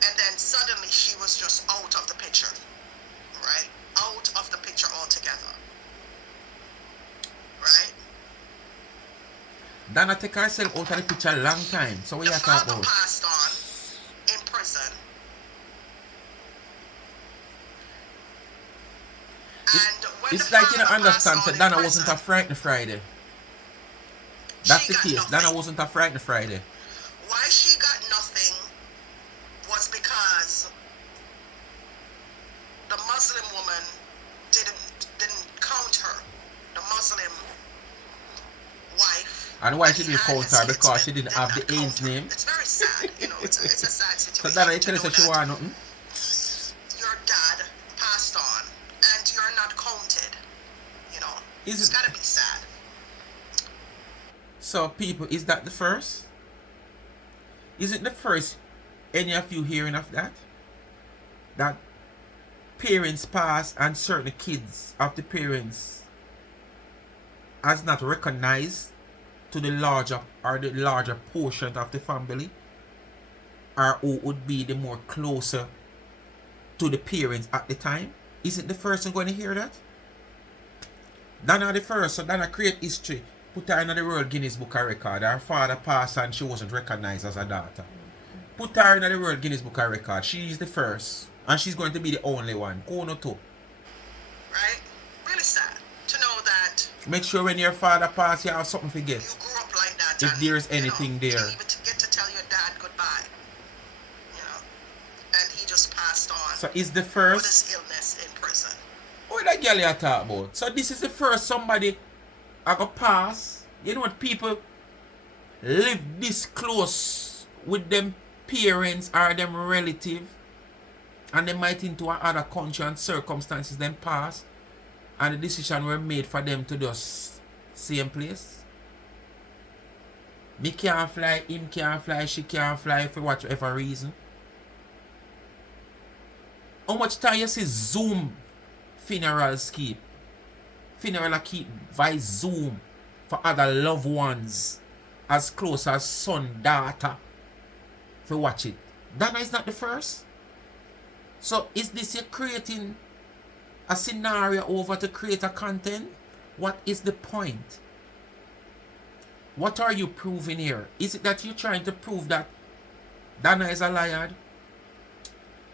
And then suddenly she was just out of the picture. Right? Out of the picture altogether. Right? Donna take herself out of the picture a long time. So what you talking father about? passed on in prison. And when It's the like you don't father passed understand on that in Donna wasn't prison, a frightened Friday. That's she the got case. Donna nothing. wasn't a frightened Friday. Why she got nothing was because the Muslim woman didn't count her. The Muslim wife. And why that she he didn't had count his her? kids Because with she didn't did have not the AIDS count her. name. It's very sad, it's a sad So situation Donna, you to tell know us that she that want nothing. your dad passed on and you're not counted. You know, Is it's it? gotta be sad. So people, is that the first? Is it the first any of you hearing of that? That parents pass and certain kids of the parents has not recognized to the larger portion of the family, or who would be the more closer to the parents at the time? Isn't the first one going to hear that? Donna the first, so Donna create history, put her in the World Guinness Book of Record. Her father passed and she wasn't recognized as a daughter. Put her in the World Guinness Book of Record. She is the first, and she's going to be the only one. Kono too. Right? Really sad to know that Make sure when your father passes, you have something to you get. grew up like that. If And, there's anything you there. didn't even get to tell your dad goodbye. You know, and he just passed on So is the with first. his illness in prison. What that girl you talk about? So this is the first somebody I go pass. You know what, people live this close with them parents or them relative, and they might into other country and circumstances then pass, and the decision were made for them to just same place. Me can't fly, him can't fly, she can't fly for whatever reason. How much time you see Zoom funerals keep? Funeral keep via Zoom for other loved ones as close as son, daughter for watch it. Donna is not the first. So is this you creating a scenario over to create a content? What is the point? What are you proving here? Is it that you're trying to prove that Donna is a liar?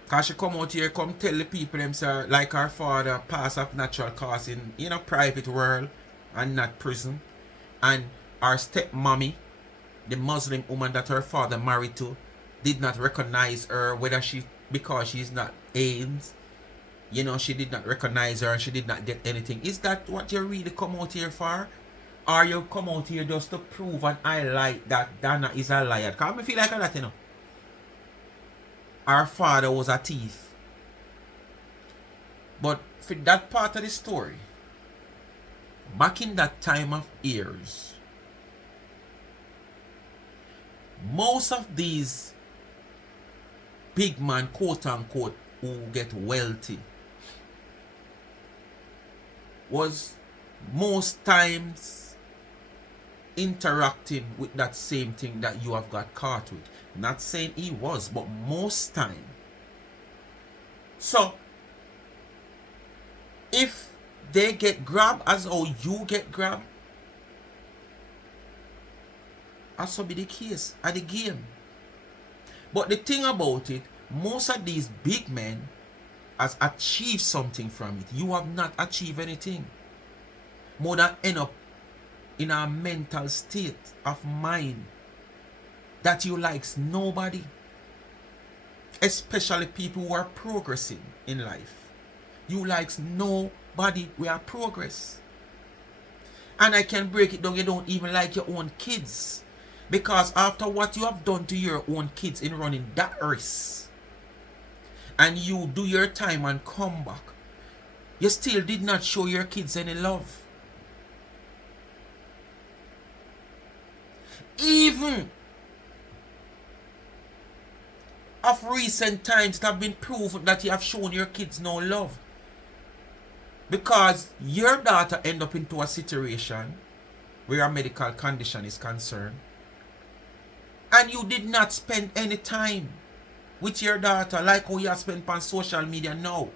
Cause she come out here, come tell the people themselves like her father passed of natural cause in a private world and not prison. And our stepmommy, the Muslim woman that her father married to, did not recognize her, whether she, because she's not AIDS, you know, she did not recognize her and she did not get anything. Is that what you really come out here for? Or you come out here just to prove and highlight that Donna is a liar? Cause I feel like that, you know. Our father was a thief. But for that part of the story, back in that time of years, most of these big man, quote unquote, who get wealthy was most times interacting with that same thing that you have got caught with. Not saying he was, but most time. So if they get grabbed as how you get grabbed, that's be the case at the game. But the thing about it, most of these big men has achieved something from it. You have not achieved anything more than end up in a mental state of mind that you likes nobody, especially people who are progressing in life. You likes nobody we are progress. And I can break it down, you don't even like your own kids, because after what you have done to your own kids in running that race, and you do your time and come back, you still did not show your kids any love. Even of recent times it have been proven that you have shown your kids no love, because your daughter end up into a situation where a medical condition is concerned, and you did not spend any time with your daughter like how you have spent on social media now.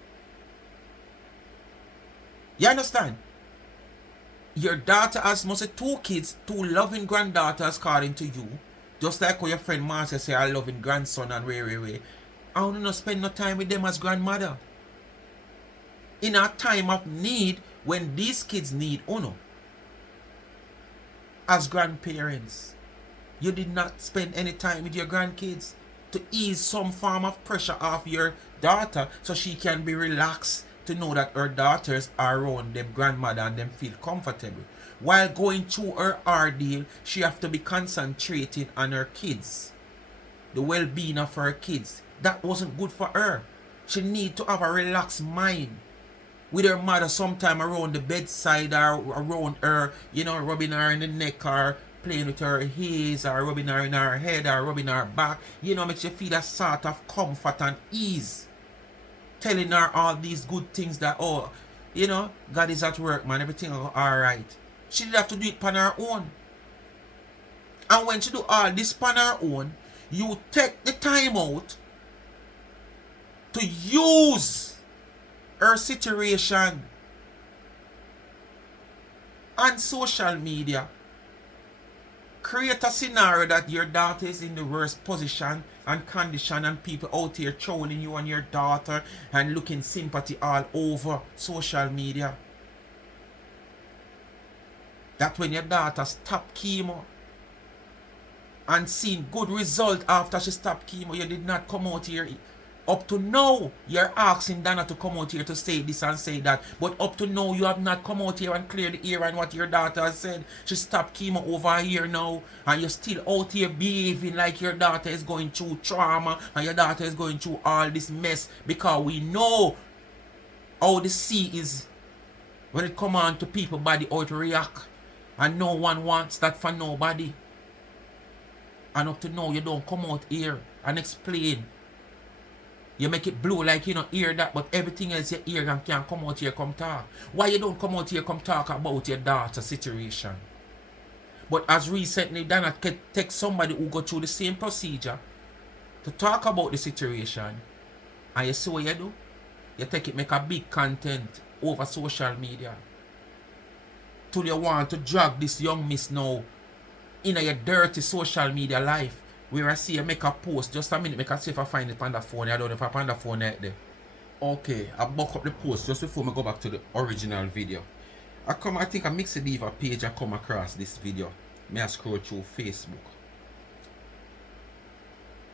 You understand? Your daughter has mostly 2 kids, 2 loving granddaughters according to you. Just like how your friend Marcia say, I loving grandson and way. I don't know, spend no time with them as grandmother. in a time of need when these kids need uno. As grandparents, you did not spend any time with your grandkids to ease some form of pressure off your daughter so she can be relaxed to know that her daughters are around them grandmother and them feel comfortable. While going through her ordeal, she have to be concentrating on her kids, the well-being of her kids. That wasn't good for her. She need to have a relaxed mind with her mother sometime around the bedside or around her, rubbing her in the neck or playing with her hair or rubbing her in her head or rubbing her back, makes you feel a sort of comfort and ease. Telling her all these good things that, God is at work, man, everything will go alright. She did have to do it on her own. And when she do all this on her own, you take the time out to use her situation on social media. Create a scenario that your daughter is in the worst position and condition and people out here trolling you and your daughter and looking sympathy all over social media. That when your daughter stopped chemo and seen good result after she stopped chemo, you did not come out here. Up to now, you're asking Donna to come out here to say this and say that. But up to now, you have not come out here and clear the air on what your daughter has said. She stopped chemo over here now. And you're still out here behaving like your daughter is going through trauma. And your daughter is going through all this mess. Because we know how the sea is when it comes on to people's body, how it react. And no one wants that for nobody. And up to now, you don't come out here and explain. You make it blue like you don't hear that, but everything else you hear and can't come out here come talk. Why you don't come out here come talk about your daughter's situation? But as recently Donna take somebody who go through the same procedure to talk about the situation, and you see what you do? You take it, make a big content over social media. Till you want to drag this young miss now in your dirty social media life. Where I see you make a post, just a minute, make a see if I find it on the phone. I don't know if I find the phone right there. Okay, I buck up the post just before I go back to the original video. I think I mix the diva page I come across this video. May I scroll through Facebook.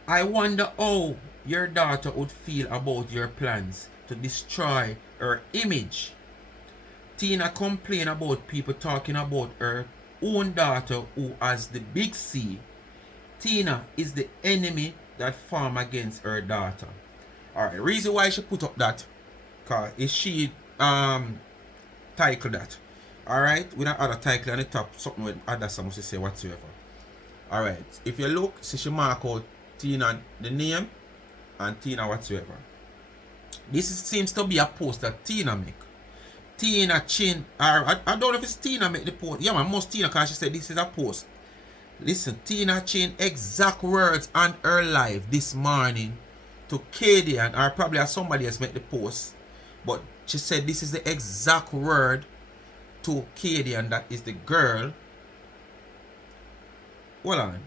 I wonder how your daughter would feel about your plans to destroy her image. Tina complained about people talking about her own daughter who has the big C. Tina is the enemy that form against her daughter. Alright, reason why she put up that, cause is she title that. Alright, with another title on the top, something with other some say whatsoever. Alright, if you look, see she mark out Tina the name and Tina whatsoever. This seems to be a post that Tina make. Tina Chin, I don't know if it's Tina make the post. Yeah man, most Tina, cause she said this is a post. Listen, Tina Chin exact words on her live this morning to Kadian, or probably as somebody else made the post, but she said this is the exact word to Kadian, that is the girl. Hold on.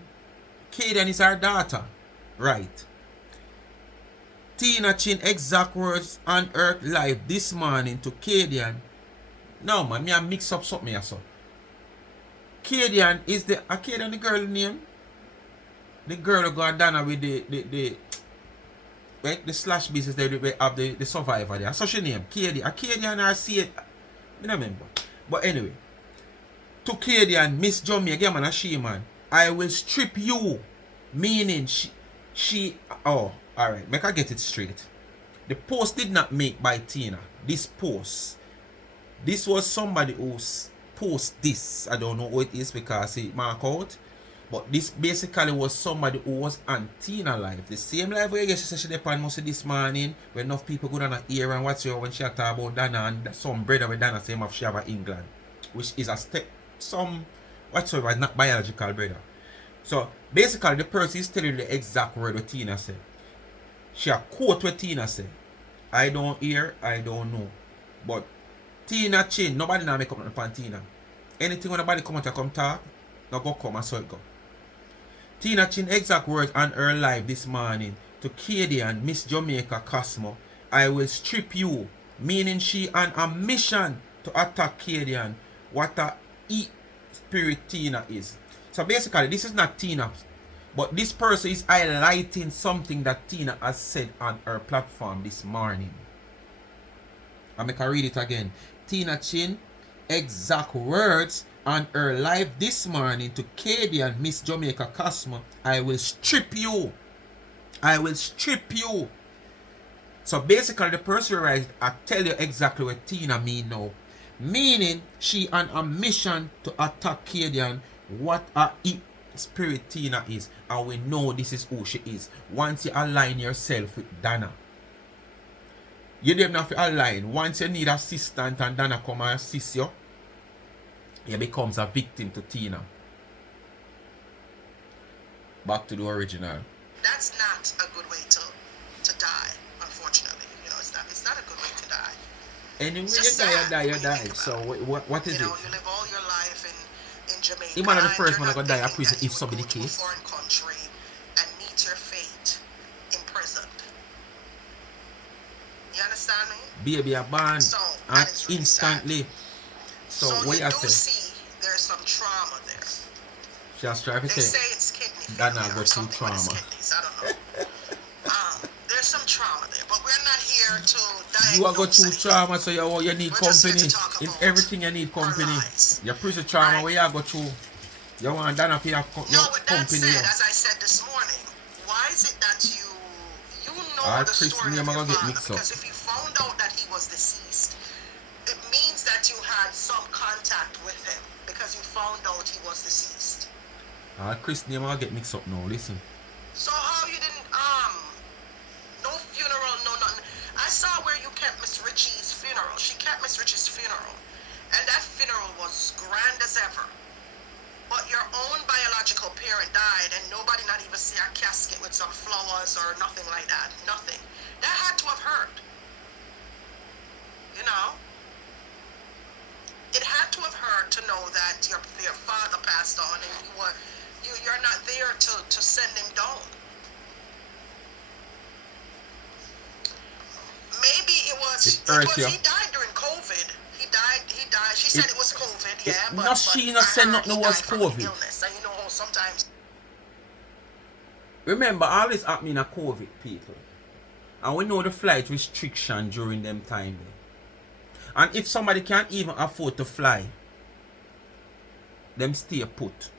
Kadian is her daughter. Right. Tina Chin exact words on her live this morning to Kadian. No man, me I mix up something here so. Kadian is Kadian the girl name? The girl who got Donna with the slash business they have the survivor there. So she name Kadian or see it. I don't remember. But anyway. To Kadian, Miss Jamaica, man, a she man. I will strip you. Meaning she alright, make I get it straight. The post did not make by Tina. This post. This was somebody who's post this. I don't know who it is because it mark out. But this basically was somebody who was on Tina live. The same live where she said she did on most of this morning. When enough people go down to hear and watch her when she talk about Donna and some brother with Donna same of she have in England. Which is a step some whatsoever, not biological brother. So basically the person is telling the exact word what Tina said. She a quote what Tina said. I don't hear, I don't know. But Tina Chin, nobody now make up on Tina. Anything when nobody come out and come talk, no go come and so it go. Tina Chin exact words on her live this morning to Kadian, Miss Jamaica Cosmo. I will strip you. meaning she on a mission to attack Cadian. What a spirit Tina is. So basically, this is not Tina, but this person is highlighting something that Tina has said on her platform this morning. I make her read it again. Tina Chin exact words on her live this morning to Cadian Miss Jamaica Cosmo. I will strip you. I will strip you. So basically the person realized, I tell you exactly what Tina mean now. Meaning she on a mission to attack Cadian. What a spirit Tina is. And we know this is who she is. Once you align yourself with Donna, you don't have to align. Once you need assistant and Donna come and assist you, you becomes a victim to Tina. Back to the original. That's not a good way to die, unfortunately. You know, it's not a good way to die. Anyway, you die. So what is it? You live all your life in Jamaica. You're the first one gonna die a prison if somebody to a case. foreign country and meet your fate imprisoned. You understand me? Baby a born So and really instantly. sad. So you what you do say? see there's some trauma there. She has tried to They say say it's kidney Donna failure go or through something with his trauma. kidneys. I don't know. There's some trauma there, but we're not here to diagnose. You are go through anything. trauma, so you need We're just here company. to talk In about everything you need company. lives. Your prison trauma Right. where you go through. You want Donna to have No, your with that company. said, as I said this morning, why is it that you know Our the Chris story name of your gonna get father? mixed up. Because if you found out that he was deceased, it means that you had some contact with him because you found out he was deceased. Chris name gonna get mixed up now. Listen. So how you didn't no funeral, no nothing. I saw where you kept Miss Richie's funeral. She kept Miss Richie's funeral, and that funeral was grand as ever. But your own biological parent died, and nobody not even see a casket with some flowers or nothing like that. Nothing. That had to have hurt. You know? It had to have hurt to know that your father passed on, and you're not there to send him down. Maybe it was you. he died during COVID. He died. She said it was COVID, yeah. But No, she not said nothing was COVID. Illness, and you know how sometimes. Remember, all this happening at COVID, people. And we know the flight restriction during them time. And if somebody can't even afford to fly, them stay put.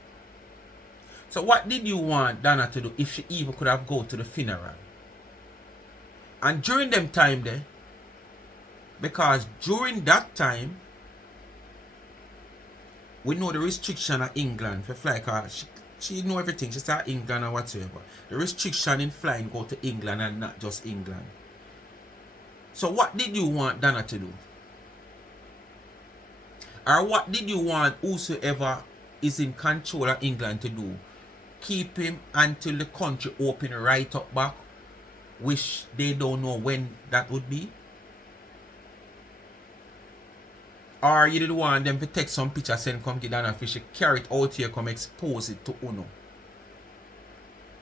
So what did you want Donna to do if she even could have go to the funeral? And during them time there, because during that time, we know the restriction of England for fly, cause she know everything. She said England or whatsoever. The restriction in flying go to England and not just England. So what did you want Donna to do? Or what did you want whosoever is in control of England to do? Keep him until the country open right up back, which they don't know when that would be? Or you didn't want them to take some picture, send come to Donna Fish, carry it out here, come expose it to Uno.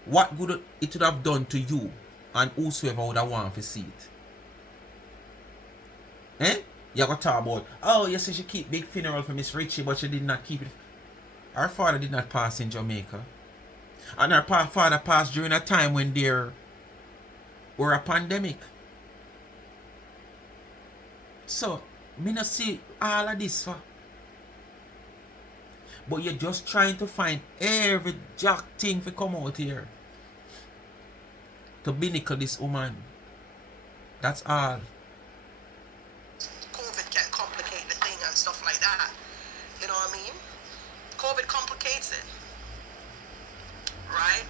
What good it would have done to you and whosoever would have wanted to see it? Eh? You got to talk about, oh, you say she keep big funeral for Miss Richie, but she did not keep it. Her father did not pass in Jamaica. And her father passed during a time when there were a pandemic. So, me not see all of this for. But you're just trying to find every jack thing to come out here. To binnacle this woman. That's all. COVID can complicate the thing and stuff like that. You know what I mean? COVID complicates it. Right?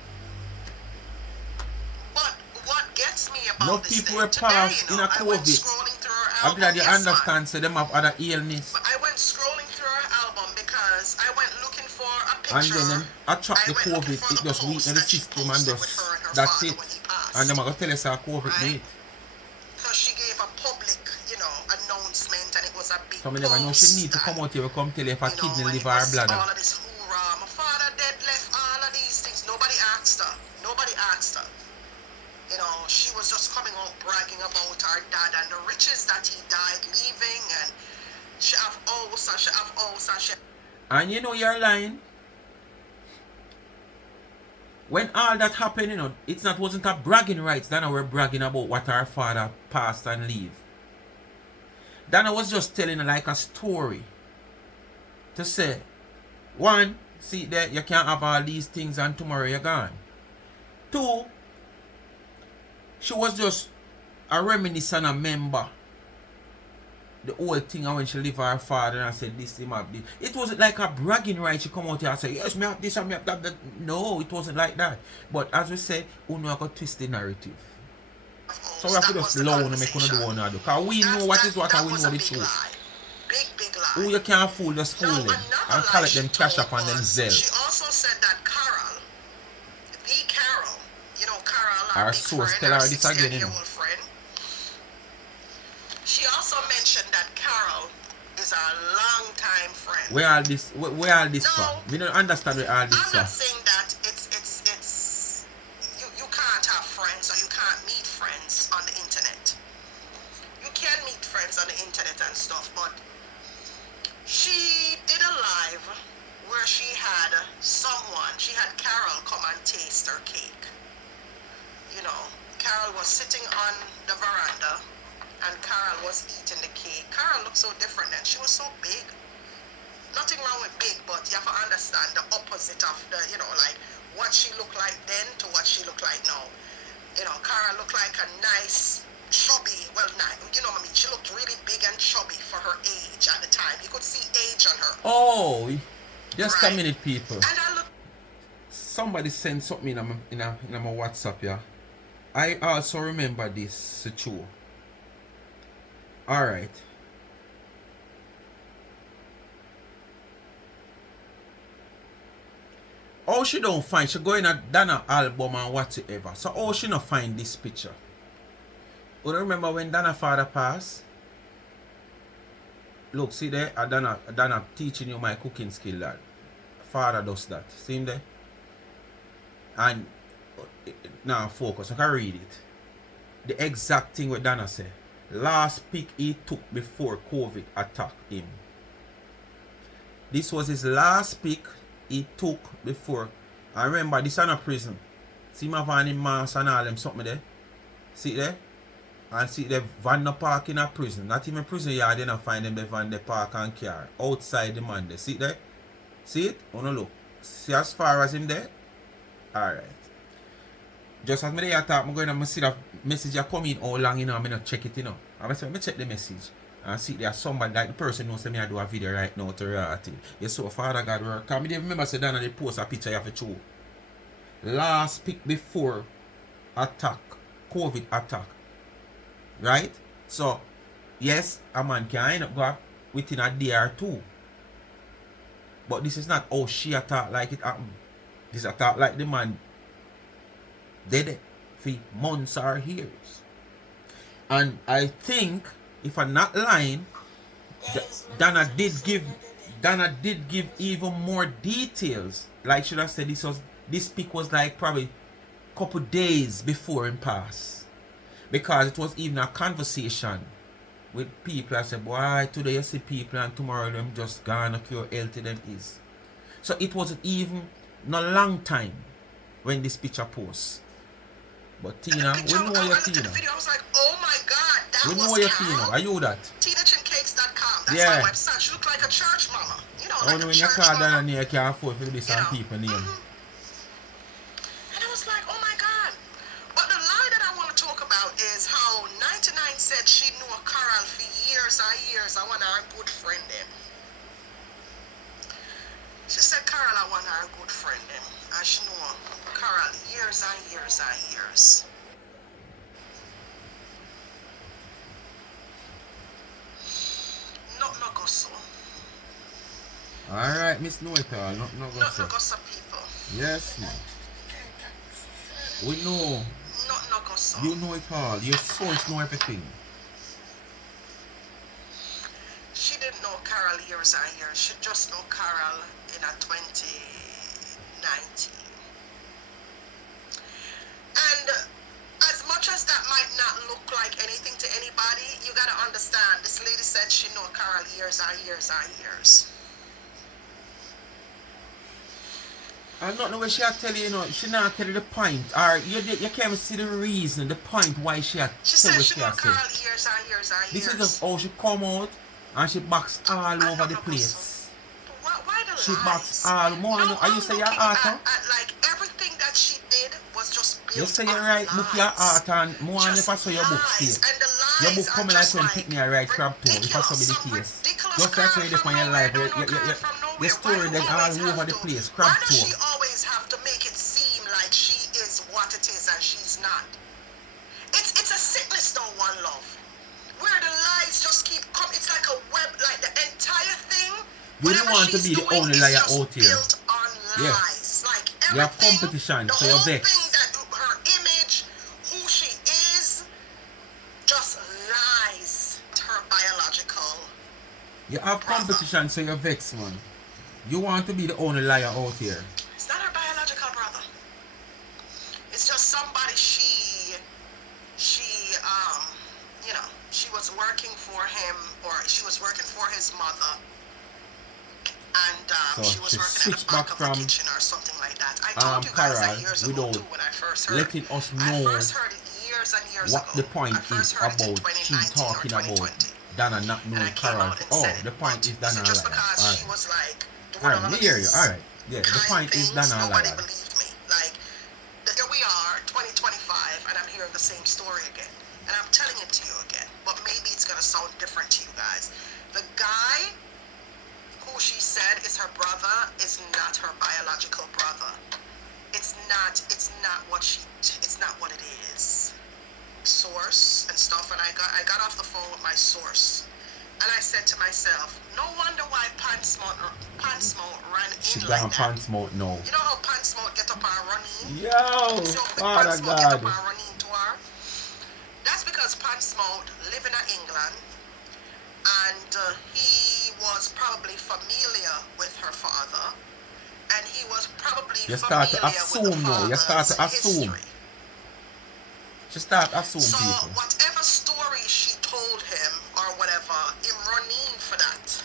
But what gets me about No this people thing were passed today, in a I went COVID. scrolling through her I'm album. glad you Yes, understand, man. so them have other illness. But I went scrolling through her album because I went looking for a And picture. then them attract the I went looking COVID, for it the just weaken post the that she system and posted just, with her and her that's father it. when he passed. And them are going to tell us how COVID Right? did. Because she gave a public, announcement, and it was a big So I never know she need to come out here and come tell you if a kidney, liver or bladder. all of this hoorah, my father dead, left all of these things. Nobody asked her. Nobody asked her. She was just coming out bragging about her dad, and the richest wishes that he died leaving, and she have house, and she have house, and she... And you know you're lying. When all that happened, you know, wasn't a bragging rights. Donna were bragging about what her father passed and leave. Donna was just telling like a story. To say, one, see that you can't have all these things and tomorrow you're gone. Two, she was just a reminiscent and member. The whole thing when she left her father and said this, him have this. It wasn't like a bragging right. She come out here and say, yes, me have this and me have that. No, it wasn't like that. But as we say, we know I got twist the narrative. So we have to just allow to make one do one do. Because we know what is what and we know the truth. Big lie. Who you can't fool, just fool them. And call it them cash up and them Zelle. She also said that Carol, you know, Carol, our source, tell her this again, you know. Friend. She also mentioned that Carol is a long-time friend. Where all this for? We don't understand where all this I'm not saying that it's you can't have friends or you can't meet friends on the internet. You can meet friends on the internet and stuff, but she did a live where she had Carol come and taste her cake. You know, Carol was sitting on the veranda and Carol was eating the cake. Carol looked so different then. She was so big. Nothing wrong with big, but you have to understand the opposite of the, you know, like what she looked like then to what she looked like now. You know, Carol looked like a nice, chubby, well, you know what I mean? She looked really big and chubby for her age at the time. You could see age on her. Oh, just right? A minute, people. And I look. Somebody sent something in my WhatsApp, yeah. I also remember this, true. Alright. Oh, she don't find, she go in a Donna album and whatsoever. So, oh, she not find this picture. You remember when Donna father passed? Look, see there, Donna teaching you my cooking skill, lad. Father does that. See him there? And now focus, I can read it. The exact thing what Donna said. Last pic he took before COVID attacked him. This was his last pic he took before. I remember this is a prison. See my van in mask and all them something there. See there? And see the van no park in a prison. Not even prison yard, they not find them the van they park and car. Outside the man there. See there? See it? Wanna look. See as far as him there? Alright. Just as me there talk, I'm going to see that message you come in how long, you know, I'm not check it, you know. I'm going to check the message. And see there's somebody, like the person knows me I do a video right now to reality. You saw Father God work. Because I remember say Donna they post a picture you have to show. Last pic before attack. COVID attack. Right? So, yes, a man can end up go within a day or two. But this is not how she attack like it happened. This attack like the man dead for months or years. And I think, if I'm not lying, Donna did give even more details. Like should I say this pic was like probably a couple days before it passed. Because it was even a conversation with people. I said, boy, today you see people and tomorrow them just gone up your healthy them is. So it wasn't even no long time when this picture posts. But Tina, we know you're Tina. I was like, oh my God, that we was know you're Carol? Tina. Are you that? TinaChinCakes.com. That's yeah. my website. She looked like a church mama. You know, like when a you church call mama. Donna, you can't afford to be some people name. And I was like, oh my God. But the lie that I want to talk about is how 99 said she knew Carol for years and years. I want her a good friend them. She said, Carol, I want her a good friend them. And she knew Carol years and years and years. Not no go so. Alright, Miss Know It All. Not no go so people. Yes, man. We know. Not no go so. You know it all. Your source know everything. She didn't know Carol years and years. She just know Carol in a 2019. And as much as that might not look like anything to anybody. You gotta understand. This lady said she know Carl years and years and years. I don't know what she tell you, she not tell you the point, or you can't see the reason, the point why she She said she know Carl said. years and years and years. This is just how she come out and she backs all over the place. Why the She lies? backs all more. No, Are you say your heart? like everything that she did was just built You say on you're right, book your lies. heart and more and if I saw your book lies. still. And the lies Your book are coming like just when pick me a right crab too, if I saw me the case. Just like when you define your life, your story then all over the place, crab Why does too. she always have to make it seem like she is what it is and she's not? It's a sickness though, one love. Where the lies just keep coming. It's like a web, like the entire thing. You don't want to be the only liar out here. Built on lies. Like you have competition, so you're vexed. That her image, who she is, just lies. Her biological. You have competition, so you're vexed, man. You want to be the only liar out here. It's not her biological brother. It's just somebody she she was working for him, or she was working for his mother. And so she was working at the back of the kitchen or something like that. I told you guys that years ago too when I first heard letting us know I first heard it years and years what ago. the point is about she talking about Donna not knowing Carol. Oh, the point is Donna just liar. because she was like Alright, we hear you. Alright. Yeah, the point is Donna nobody liar. believed me. Like, here we are, 2025, and I'm hearing the same story again. And I'm telling it to you again. But maybe it's gonna sound different to you guys. The guy who she said is her brother is not her biological brother. It's not what it is. Source and stuff, and I got off the phone with my source. And I said to myself, no wonder why Pansmouth ran in she like that. Pansmouth now. You know how Pansmouth get up and run in? Yo! So Father Pansmouth God. get up and run into her. That's because Pansmouth live in England, and he was probably familiar with her father, and he was probably you start to assume now. You start to assume. History. She start to assume so people. Whatever story she told him or whatever, him running for that.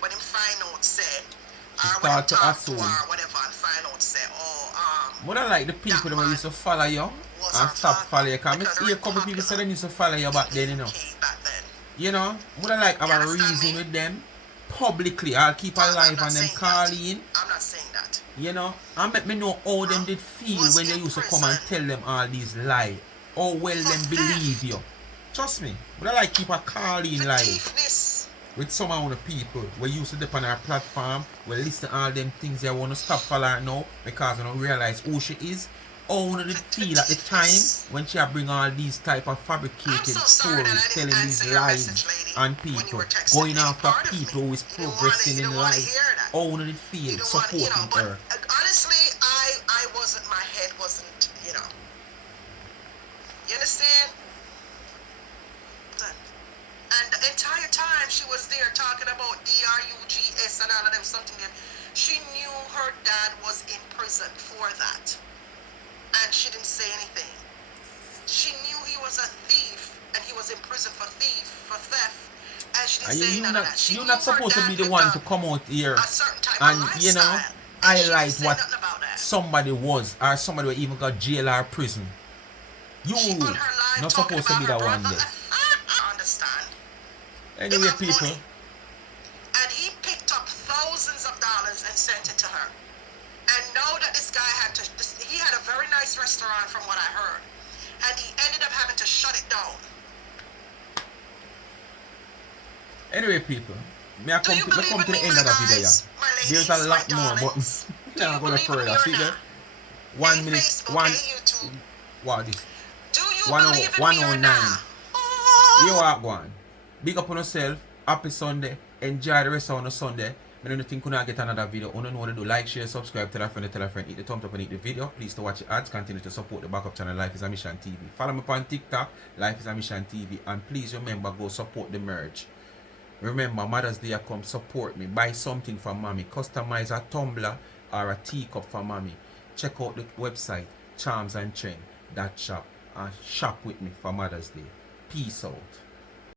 When him find out say, or when him talk to her or whatever, and find out say, But I like the people that used to follow you and stop following you. Because I see a couple people say they used to follow you back then, you know. You know, what I like about reason with them publicly. I'll keep alive and them calling. I'm not saying that. You know, and make me know how them did feel when they used to come and tell them all these lies. How well them believe you. Trust me. But I like keep a calling live with some of the people we used to dip on our platform. We listen to all them things they want to stop following now because they don't realize who she is. How did it feel at the time when she bring all these type of fabricated stories, telling these lies on people, going after people who is progressing in life. How did it feel supporting her? Honestly, I wasn't, my head wasn't, you understand? And the entire time she was there talking about DRUGS and all of them something there, she knew her dad was in prison for that. And she didn't say anything. She knew he was a thief and he was in prison for theft. And she didn't say none of that. You're not supposed to be the one to come out here and, highlight what somebody was or somebody who even got jail or prison. You not supposed to be the one there. I understand. Anyway, people. Money. And he picked up thousands of dollars and sent it to her. And know that this guy he had a very nice restaurant from what I heard. And he ended up having to shut it down. Anyway, people, may I come to the end of the video. There's a lot more, but I'm going to further. See that? 1 minute, Facebook, wow, this. Do you believe in 109. You are going. Big up on yourself. Happy Sunday. Enjoy the rest of the Sunday. I don't think I get another video. I don't know what to do. Like, share, subscribe, tell a friend, hit the thumbs up and hit the video. Please to watch the ads. Continue to support the backup channel Life is a Mission TV. Follow me on TikTok, Life is a Mission TV. And please remember, go support the merch. Remember, Mother's Day come support me. Buy something for mommy. Customize a tumbler or a teacup for mommy. Check out the website, charmsandtrend.shop. and shop with me for Mother's Day. Peace out.